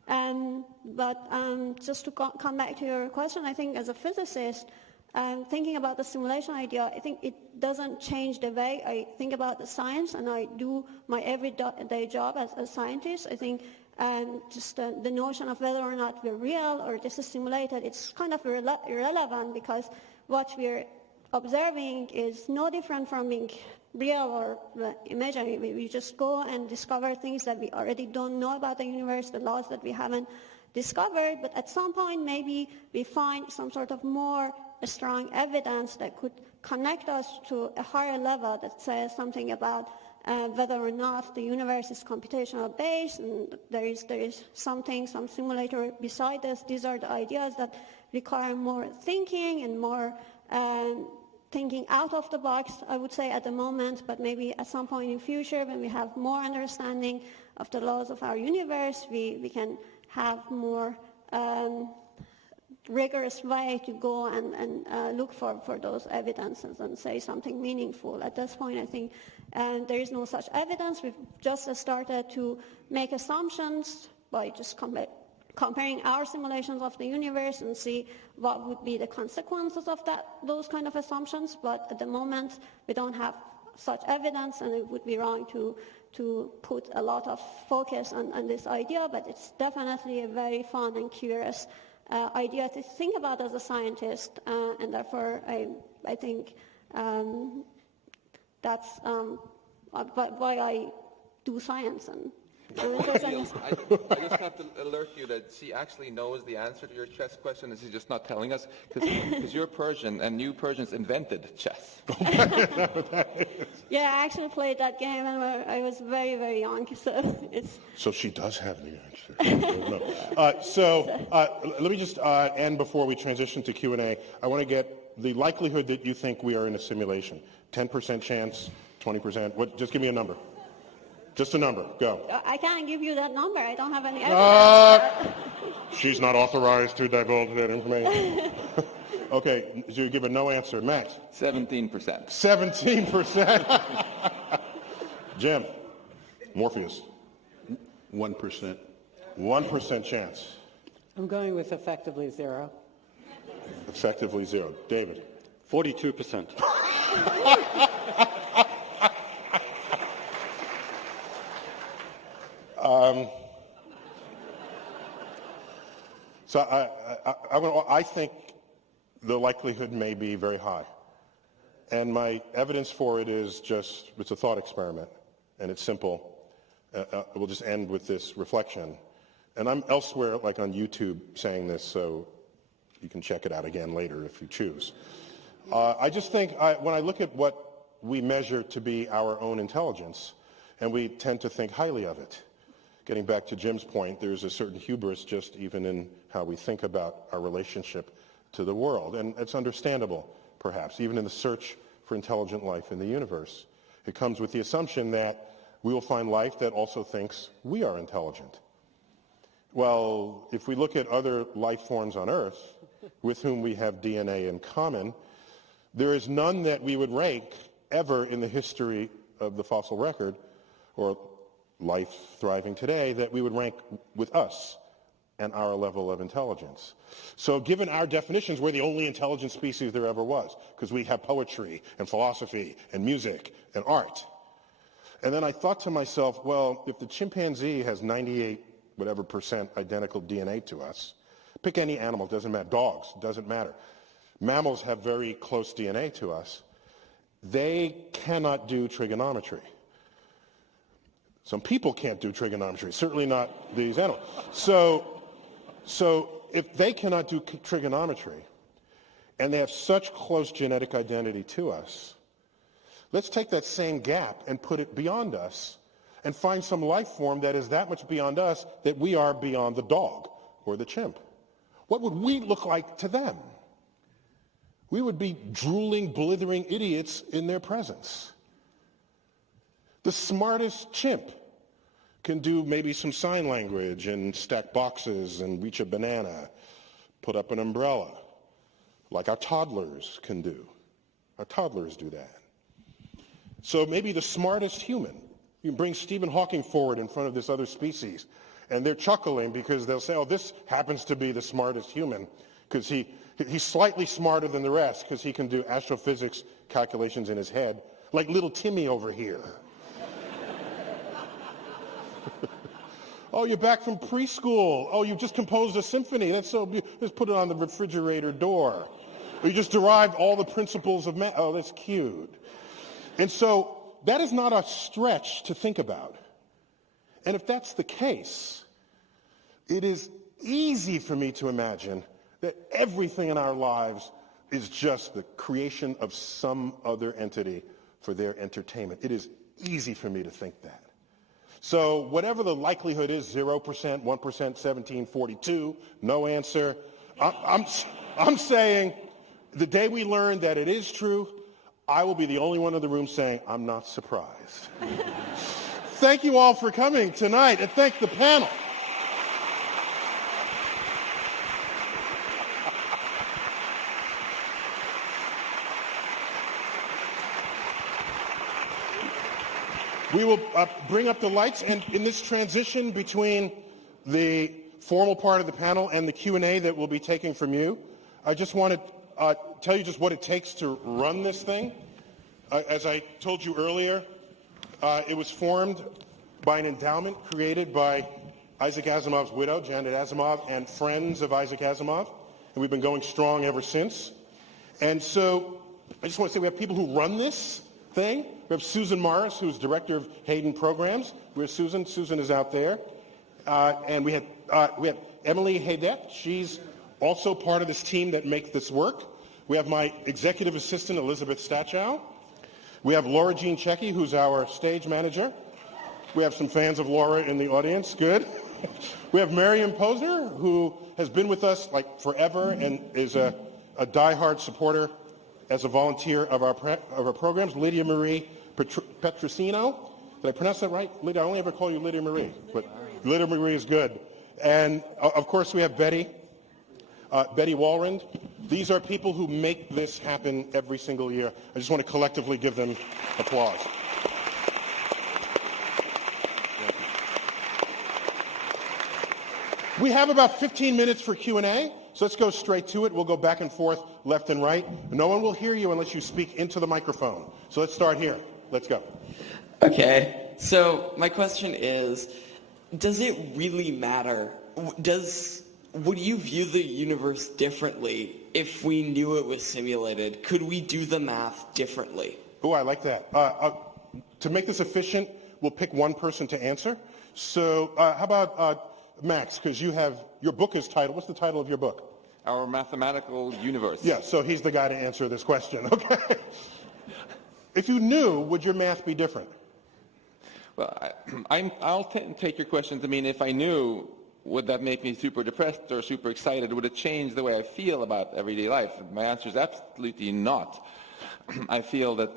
Just to come back to your question, I think as a physicist, thinking about the simulation idea, I think it doesn't change the way I think about the science, and I do my everyday job as a scientist. I think just the notion of whether or not we're real or this is simulated, it's kind of irrelevant, because what we're observing is no different from being real or imaginary. We just go and discover things that we already don't know about the universe, the laws that we haven't discovered, but at some point maybe we find some sort of more strong evidence that could connect us to a higher level that says something about whether or not the universe is computational based, and there is something, some simulator beside this. These are the ideas that require more thinking and more thinking out of the box, I would say, at the moment, but maybe at some point in future, when we have more understanding of the laws of our universe, we can have more rigorous way to go and look for those evidences and say something meaningful. At this point, I think there is no such evidence. We've just started to make assumptions by just comparing our simulations of the universe and see what would be the consequences of those kind of assumptions. But at the moment, we don't have such evidence, and it would be wrong to put a lot of focus on this idea, but it's definitely a very fun and curious idea to think about as a scientist, and therefore I think that's why I do science. And I just have to alert you that she actually knows the answer to your chess question, and she's just not telling us, because you're Persian, and you Persians invented chess. Yeah, I actually played that game when I was very, very young, so it's... So she does have the answer. Let me just end before we transition to Q&A. I want to get the likelihood that you think we are in a simulation. 10% chance, 20%, just give me a number. Just a number, go. I can't give you that number. I don't have any evidence. She's not authorized to divulge that information. Okay, so you give a no answer. Max? 17%. 17%. Jim? Morpheus? 1%. 1% chance. I'm going with effectively zero. Effectively zero. David? 42%. So I think the likelihood may be very high. And my evidence for it is it's a thought experiment, and it's simple. We'll just end with this reflection. And I'm elsewhere, like on YouTube, saying this, so you can check it out again later if you choose. I just think when I look at what we measure to be our own intelligence, and we tend to think highly of it. Getting back to Jim's point, there's a certain hubris just even in how we think about our relationship to the world. And it's understandable, perhaps, even in the search for intelligent life in the universe. It comes with the assumption that we will find life that also thinks we are intelligent. Well, if we look at other life forms on Earth with whom we have DNA in common, there is none that we would rank ever in the history of the fossil record or life thriving today that we would rank with us and our level of intelligence. So given our definitions, we're the only intelligent species there ever was because we have poetry and philosophy and music and art. And then I thought to myself, well, if the chimpanzee has 98 whatever percent identical DNA to us, pick any animal, doesn't matter, dogs, doesn't matter. Mammals have very close DNA to us. They cannot do trigonometry. Some people can't do trigonometry, certainly not these animals. So if they cannot do trigonometry, and they have such close genetic identity to us, let's take that same gap and put it beyond us and find some life form that is that much beyond us that we are beyond the dog or the chimp. What would we look like to them? We would be drooling, blithering idiots in their presence. The smartest chimp can do maybe some sign language and stack boxes and reach a banana, put up an umbrella, like our toddlers can do. Our toddlers do that. So maybe the smartest human, you can bring Stephen Hawking forward in front of this other species, and they're chuckling because they'll say, oh, this happens to be the smartest human because he's slightly smarter than the rest because he can do astrophysics calculations in his head, like little Timmy over here. Oh, you're back from preschool. Oh, you just composed a symphony. That's so beautiful. Just put it on the refrigerator door. Or you just derived all the principles of math. Oh, that's cute. And so that is not a stretch to think about. And if that's the case, it is easy for me to imagine that everything in our lives is just the creation of some other entity for their entertainment. It is easy for me to think that. So whatever the likelihood is, 0%, 1%, 1742, no answer. I'm saying the day we learn that it is true, I will be the only one in the room saying, I'm not surprised. Thank you all for coming tonight, and thank the panel. We will bring up the lights, and in this transition between the formal part of the panel and the Q&A that we'll be taking from you, I just want to tell you just what it takes to run this thing. As I told you earlier, it was formed by an endowment created by Isaac Asimov's widow, Janet Asimov, and friends of Isaac Asimov, and we've been going strong ever since. And so I just want to say we have people who run this thing. We have Susan Morris, who's director of Hayden Programs. Where's Susan? Susan is out there. And we have Emily Haydet. She's also part of this team that makes this work. We have my executive assistant, Elizabeth Stachow. We have Laura Jean Checky, who's our stage manager. We have some fans of Laura in the audience. Good. We have Miriam Posner, who has been with us like forever and is a diehard supporter as a volunteer of our programs. Lydia Marie Petrosino. Did I pronounce that right? Lydia, I only ever call you Lydia Marie, but Lydia Marie is good. And of course we have Betty Walrand. These are people who make this happen every single year. I just want to collectively give them applause. We have about 15 minutes for Q&A, so let's go straight to it. We'll go back and forth, left and right. No one will hear you unless you speak into the microphone. So let's start here. Let's go. Okay, so my question is, does it really matter? Would you view the universe differently if we knew it was simulated? Could we do the math differently? Oh, I like that. To make this efficient, we'll pick one person to answer. So how about Max, because your book is titled, what's the title of your book? our mathematical universe. Yeah, so he's the guy to answer this question, okay? If you knew, would your math be different? Well, I'll take your question to mean if I knew, would that make me super depressed or super excited? Would it change the way I feel about everyday life? My answer is absolutely not. I feel that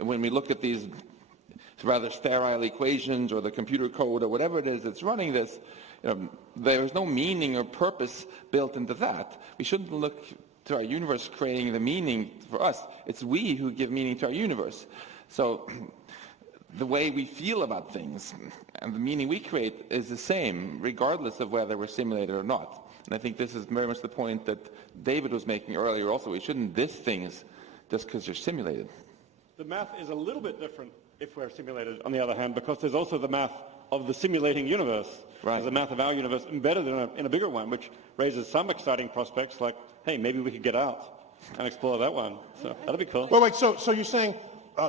when we look at these rather sterile equations or the computer code or whatever it is that's running this, there's no meaning or purpose built into that. We shouldn't look to our universe creating the meaning for us. It's we who give meaning to our universe. So the way we feel about things and the meaning we create is the same, regardless of whether we're simulated or not. And I think this is very much the point that David was making earlier also. We shouldn't diss things just because you're simulated. The math is a little bit different if we're simulated, on the other hand, because there's also the math of the simulating universe. Right. There's a math of our universe embedded in a bigger one, which raises some exciting prospects like, hey, maybe we could get out and explore that one. So that'd be cool. Wait, so you're saying,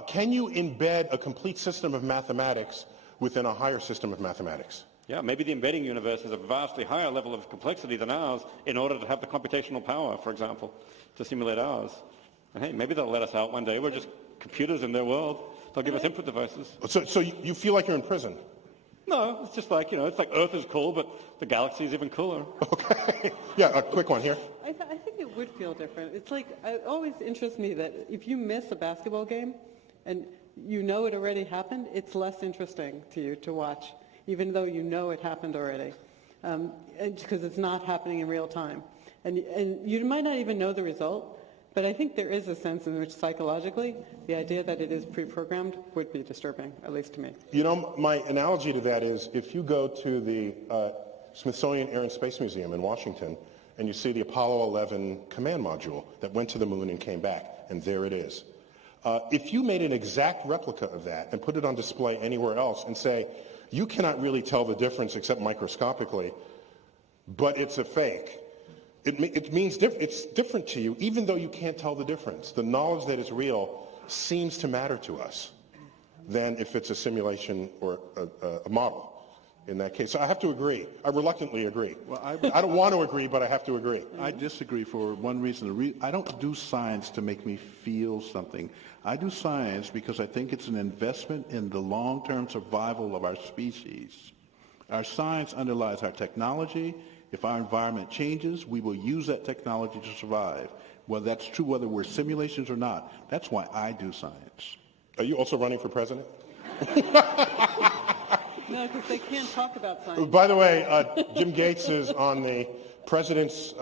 can you embed a complete system of mathematics within a higher system of mathematics? Yeah, maybe the embedding universe is a vastly higher level of complexity than ours in order to have the computational power, for example, to simulate ours. And hey, maybe they'll let us out one day. We're just computers in their world. They'll give us input devices. So you feel like you're in prison? No, it's just like, it's like Earth is cool, but the galaxy is even cooler. Okay. Yeah, a quick one here. I think it would feel different. It's like, it always interests me that if you miss a basketball game and you know it already happened, it's less interesting to you to watch, even though you know it happened already, because it's not happening in real time. And you might not even know the result, but I think there is a sense in which psychologically the idea that it is pre-programmed would be disturbing, at least to me. My analogy to that is if you go to the Smithsonian Air and Space Museum in Washington and you see the Apollo 11 command module that went to the moon and came back, and there it is. If you made an exact replica of that and put it on display anywhere else and say, you cannot really tell the difference except microscopically, but it's a fake, it means it's different to you, even though you can't tell the difference. The knowledge that is real seems to matter to us than if it's a simulation or a model in that case. So I have to agree. I reluctantly agree. Well, I don't want to agree, but I have to agree. I disagree for one reason. I don't do science to make me feel something. I do science because I think it's an investment in the long-term survival of our species. Our science underlies our technology. If our environment changes, we will use that technology to survive. Well, that's true whether we're simulations or not. That's why I do science. Are you also running for president? No, because they can't talk about science. By the way, Jim Gates is on the President's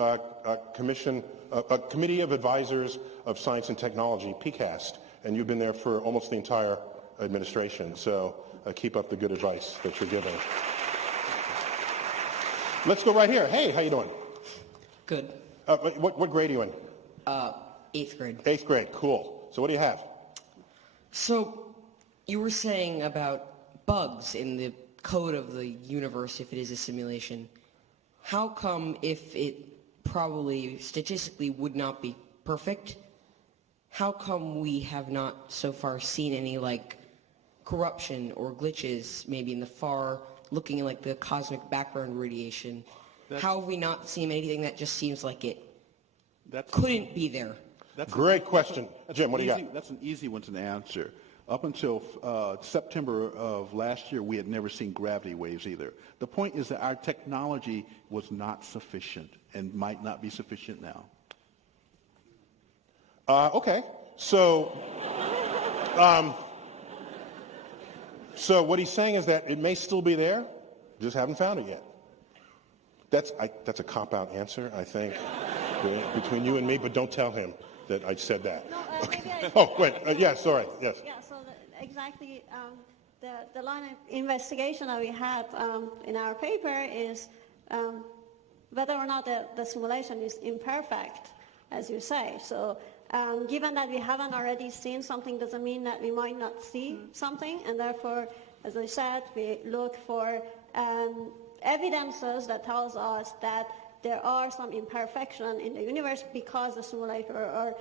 Committee of Advisors of Science and Technology, PCAST, and you've been there for almost the entire administration. So keep up the good advice that you're giving. Let's go right here. Hey, how you doing? Good. What grade are you in? 8th grade. 8th grade. Cool. So what do you have? So you were saying about bugs in the code of the universe if it is a simulation. How come if it probably statistically would not be perfect, how come we have not so far seen any like corruption or glitches maybe in the far looking like the cosmic background radiation? How have we not seen anything that just seems like it couldn't be there? Great question. Jim, what do you got? That's an easy one to answer. Up until September of last year, we had never seen gravity waves either. The point is that our technology was not sufficient and might not be sufficient now. Okay. So, so what he's saying is that it may still be there, just haven't found it yet. That's a cop-out answer, I think, between you and me, but don't tell him that I said that. No, Okay. maybe Oh, wait. Yes, sorry. Yes. Yeah, so exactly the line of investigation that we had in our paper is whether or not the simulation is imperfect, as you say. So given that we haven't already seen something doesn't mean that we might not see something, and therefore, as I said, we look for evidences that tells us that there are some imperfection in the universe because the simulator or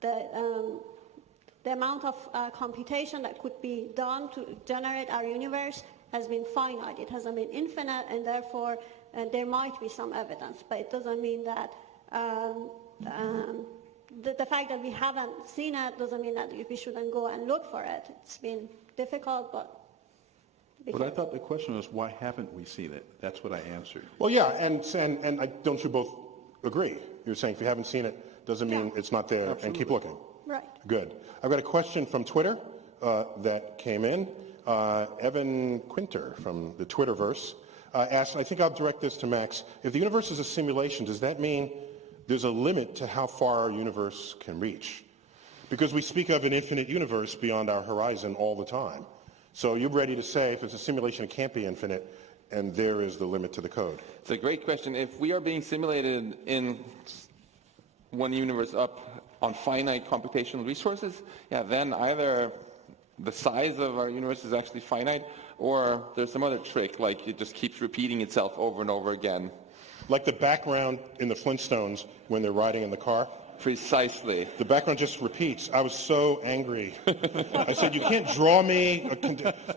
the amount of computation that could be done to generate our universe has been finite. It hasn't been infinite, and therefore there might be some evidence, but it doesn't mean that the fact that we haven't seen it doesn't mean that we shouldn't go and look for it. It's been difficult, but... But I thought the question was, why haven't we seen it? That's what I answered. Well, yeah, and don't you both agree? You're saying if you haven't seen it, doesn't mean it's not there, and keep looking. Right. Good. I've got a question from Twitter that came in. Evan Quinter from the Twitterverse asked, I think I'll direct this to Max, if the universe is a simulation, does that mean there's a limit to how far our universe can reach? Because we speak of an infinite universe beyond our horizon all the time. So you're ready to say if it's a simulation, it can't be infinite, and there is the limit to the code. It's a great question. If we are being simulated in one universe up on finite computational resources, yeah, then either the size of our universe is actually finite, or there's some other trick, like it just keeps repeating itself over and over again. Like the background in the Flintstones when they're riding in the car. Precisely. The background just repeats. I was so angry. I said, you can't draw me.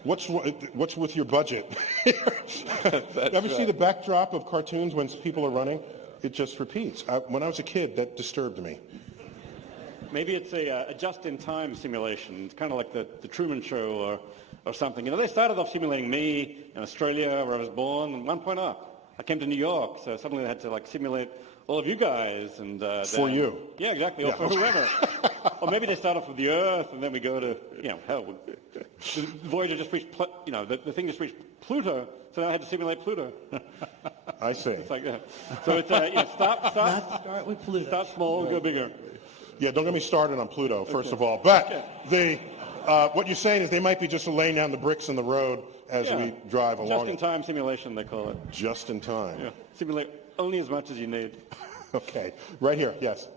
What's with your budget? Ever see the backdrop of cartoons when people are running? It just repeats. When I was a kid, that disturbed me. Maybe it's a just-in-time simulation. It's kind of like the Truman Show or something. You know, they started off simulating me in Australia where I was born, and 1 point up. I came to New York, so suddenly they had to like simulate all of you guys. And for then, you. Yeah, exactly, or for whoever. Or maybe they start off with the Earth, and then we go to, hell. The Voyager just reached, the thing just reached Pluto, so now I had to simulate Pluto. I see. It's like that. So it's, Start with Pluto. start small, go bigger. Yeah, don't get me started on Pluto, first of all. But what you're saying is they might be just laying down the bricks in the road as we drive along. Just-in-time simulation, they call it. Just in time. Yeah. Simulate only as much as you need. Okay. Right here, yes.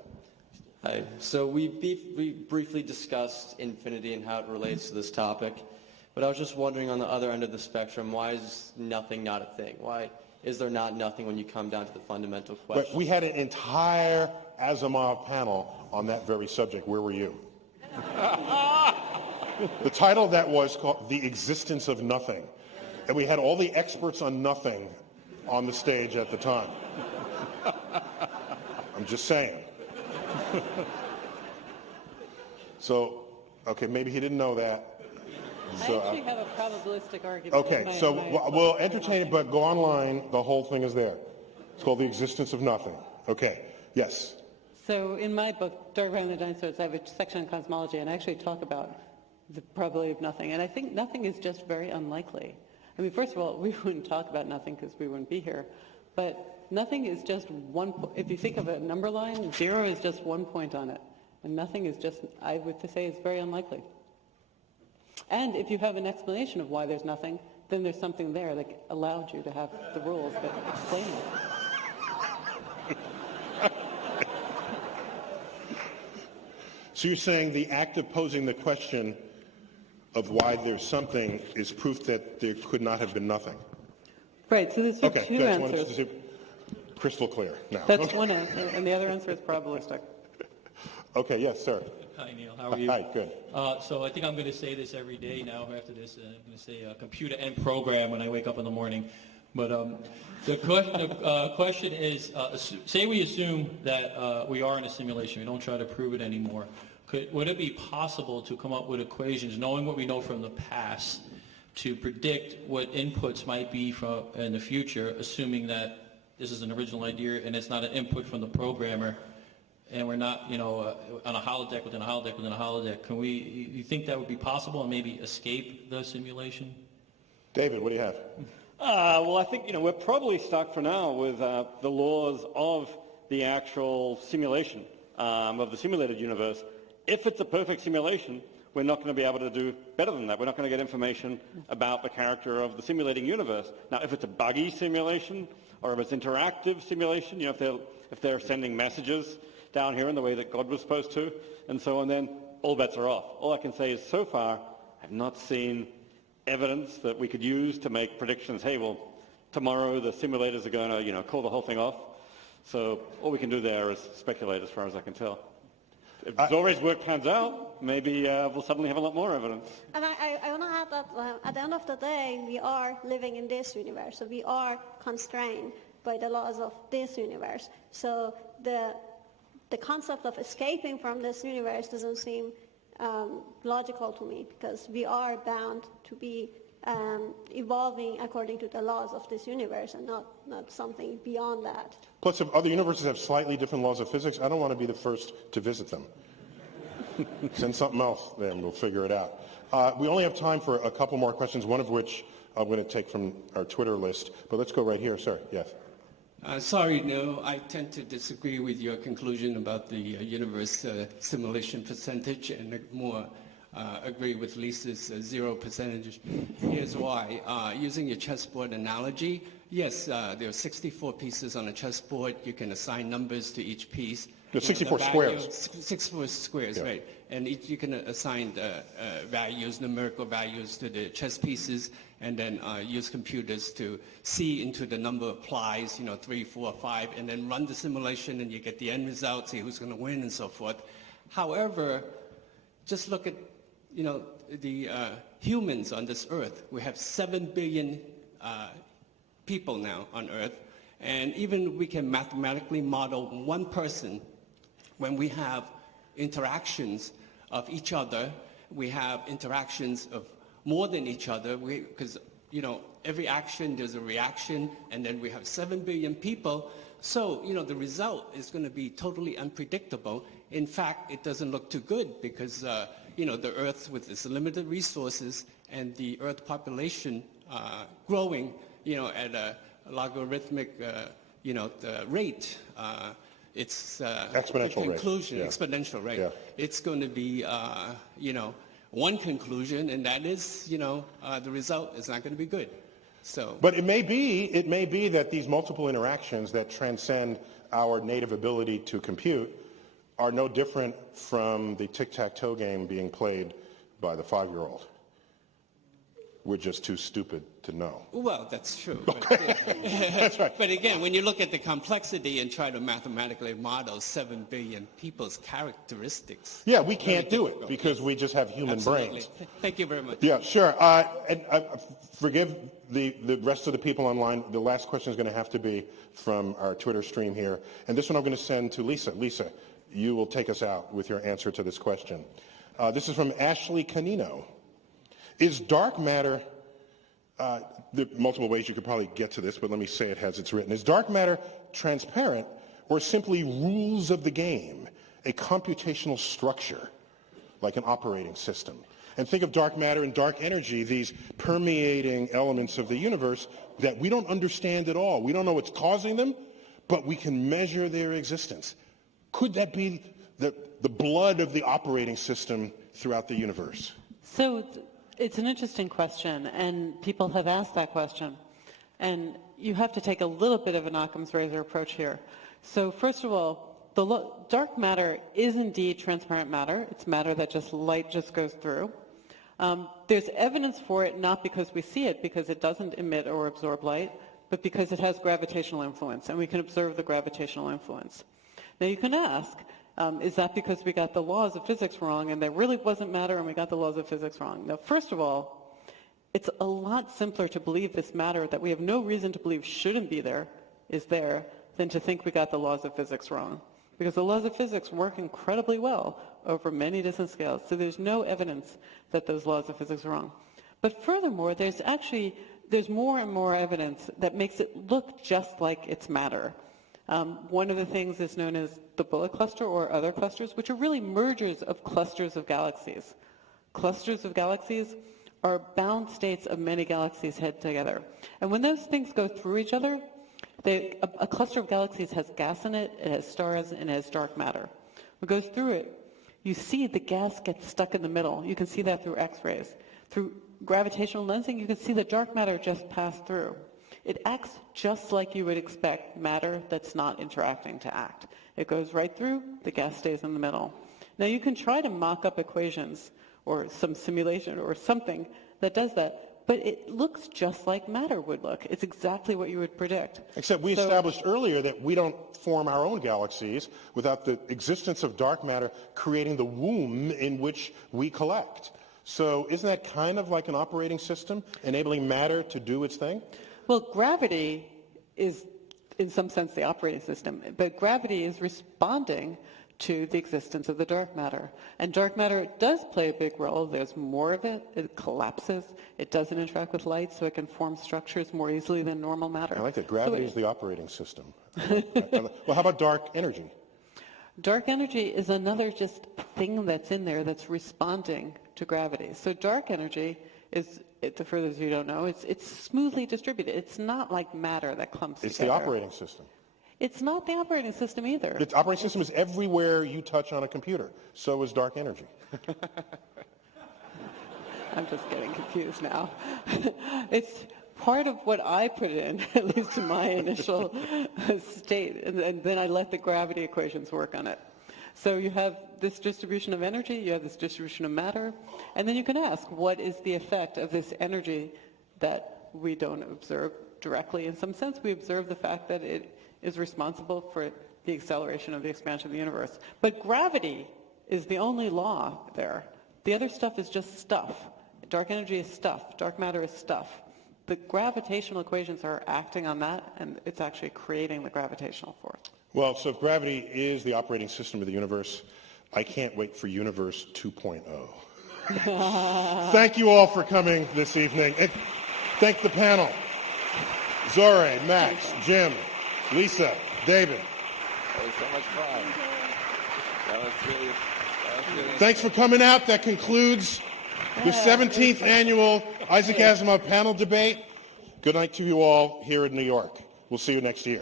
Hi. So we briefly discussed infinity and how it relates to this topic, but I was just wondering on the other end of the spectrum, why is nothing not a thing? Why is there not nothing when you come down to the fundamental question? But we had an entire Asimov panel on that very subject. Where were you? The title of that was called The Existence of Nothing. And we had all the experts on nothing on the stage at the time. I'm just saying. So, okay, maybe he didn't know that. So, I actually have a probabilistic argument. okay, so we'll entertain it, but go online. The whole thing is there. It's called The Existence of Nothing. Okay, yes. So in my book, Dark Around the Dinosaurs, I have a section on cosmology, and I actually talk about the probability of nothing. And I think nothing is just very unlikely. I mean, first of all, we wouldn't talk about nothing because we wouldn't be here. But nothing is just one point. If you think of a number line, 0 is just 1 point on it. And nothing is just, I would say, is very unlikely. And if you have an explanation of why there's nothing, then there's something there that allowed you to have the rules that explain it. So you're saying the act of posing the question of why there's something is proof that there could not have been nothing? Right, so there's two good. answers. Crystal clear now. That's one answer, and the other answer is probabilistic. Okay, yes, sir. Hi, Neil. How are you? Hi, good. So I think I'm going to say this every day now after this. I'm going to say computer and program when I wake up in the morning. But the question is, say we assume that we are in a simulation. We don't try to prove it anymore. Would it be possible to come up with equations, knowing what we know from the past, to predict what inputs might be in the future, assuming that this is an original idea and it's not an input from the programmer, and we're not, on a holodeck within a holodeck within a holodeck? You think that would be possible and maybe escape the simulation? David, what do you have? Well, I think, we're probably stuck for now with the laws of the actual simulation, of the simulated universe. If it's a perfect simulation, we're not going to be able to do better than that. We're not going to get information about the character of the simulating universe. Now, if it's a buggy simulation, or if it's interactive simulation, if they're sending messages down here in the way that God was supposed to, and so on, then all bets are off. All I can say is so far, I've not seen evidence that we could use to make predictions. Hey, well, tomorrow the simulators are going to, call the whole thing off. So all we can do there is speculate, as far as I can tell. If Zore's work pans out, maybe we'll suddenly have a lot more evidence. And I want to add that at the end of the day, we are living in this universe, so we are constrained. by the laws of this universe. So the concept of escaping from this universe doesn't seem logical to me, because we are bound to be evolving according to the laws of this universe and not something beyond that. Plus, if other universes have slightly different laws of physics, I don't want to be the first to visit them. Send something else there and we'll figure it out. We only have time for a couple more questions, one of which I'm going to take from our Twitter list. But let's go right here, sir. Yes. Sorry, no, I tend to disagree with your conclusion about the universe simulation percentage, and more agree with Lisa's 0%. Here's why. Using your chessboard analogy, yes, there are 64 pieces on a chessboard. You can assign numbers to each piece. There's 64 squares. 64 squares, Yeah. right. And you can assign values, numerical values to the chess pieces, and then use computers to see into the number of plies, 3, 4, 5, and then run the simulation, and you get the end result, see who's going to win, and so forth. However, just look at, the humans on this earth. We have 7 billion people now on earth, and even we can mathematically model one person. When we have interactions of each other, we have interactions of more than each other, because, every action, there's a reaction, and then we have 7 billion people. So, the result is going to be totally unpredictable. In fact, it doesn't look too good because, the Earth with its limited resources and the Earth population growing, at a logarithmic, the rate, it's Exponential rate. conclusion, Yeah. exponential rate. Yeah. It's going to be, one conclusion, and that is, the result is not going to be good. So, But it may be that these multiple interactions that transcend our native ability to compute are no different from the tic-tac-toe game being played by the 5-year-old. We're just too stupid to know. well, that's true. That's right. But again, when you look at the complexity and try to mathematically model 7 billion people's characteristics. Yeah, we can't very do it difficult. because we just have human Absolutely. brains. Thank you very much. Yeah, sure. And forgive the rest of the people online. The last question is going to have to be from our Twitter stream here. And this one I'm going to send to Lisa. Lisa, you will take us out with your answer to this question. This is from Ashley Canino. Is dark matter, there are multiple ways you could probably get to this, but let me say it as it's written. Is dark matter transparent or simply rules of the game, a computational structure like an operating system? And think of dark matter and dark energy, these permeating elements of the universe that we don't understand at all. We don't know what's causing them, but we can measure their existence. Could that be the blood of the operating system throughout the universe? So it's an interesting question, and people have asked that question. And you have to take a little bit of an Occam's razor approach here. So first of all, dark matter is indeed transparent matter. It's matter that light just goes through. There's evidence for it not because we see it, because it doesn't emit or absorb light, but because it has gravitational influence, and we can observe the gravitational influence. Now you can ask, is that because we got the laws of physics wrong and there really wasn't matter and we got the laws of physics wrong? Now, first of all, it's a lot simpler to believe this matter that we have no reason to believe shouldn't be there is there than to think we got the laws of physics wrong. Because the laws of physics work incredibly well over many different scales. So there's no evidence that those laws of physics are wrong. But furthermore, there's more and more evidence that makes it look just like it's matter. One of the things is known as the bullet cluster or other clusters, which are really mergers of clusters of galaxies. Clusters of galaxies are bound states of many galaxies head together. And when those things go through each other, a cluster of galaxies has gas in it, it has stars, and it has dark matter. What goes through it, you see the gas gets stuck in the middle. You can see that through X-rays. Through gravitational lensing, you can see the dark matter just pass through. It acts just like you would expect matter that's not interacting to act. It goes right through, the gas stays in the middle. Now you can try to mock up equations or some simulation or something that does that, but it looks just like matter would look. It's exactly what you would predict. Except we established earlier that we don't form our own galaxies without the existence of dark matter creating the womb in which we collect. So isn't that kind of like an operating system, enabling matter to do its thing? Well, gravity is in some sense, the operating system. But gravity is responding to the existence of the dark matter. And dark matter does play a big role. There's more of it. It collapses. It doesn't interact with light, so it can form structures more easily than normal matter. I like that. Gravity is the operating system. Well, how about dark energy? Dark energy is another just thing that's in there that's responding to gravity. So dark energy is, for those of you who don't know, it's smoothly distributed. It's not like matter that clumps together. It's the operating system. It's not the operating system either. The operating system is everywhere you touch on a computer. So is dark energy. I'm just getting confused now. It's part of what I put in, at least in my initial state, and then I let the gravity equations work on it. So you have this distribution of energy, you have this distribution of matter, and then you can ask, what is the effect of this energy that we don't observe directly? In some sense, we observe the fact that it is responsible for the acceleration of the expansion of the universe. But gravity is the only law there. The other stuff is just stuff. Dark energy is stuff. Dark matter is stuff. The gravitational equations are acting on that, and it's actually creating the gravitational force. Well, so if gravity is the operating system of the universe, I can't wait for Universe 2.0. Thank you all for coming this evening. And thank the panel. Zore, Max, Jim, Lisa, David. That was so much fun. That was really Thanks for coming out. That concludes the 17th annual Isaac Asimov panel debate. Good night to you all here in New York. We'll see you next year.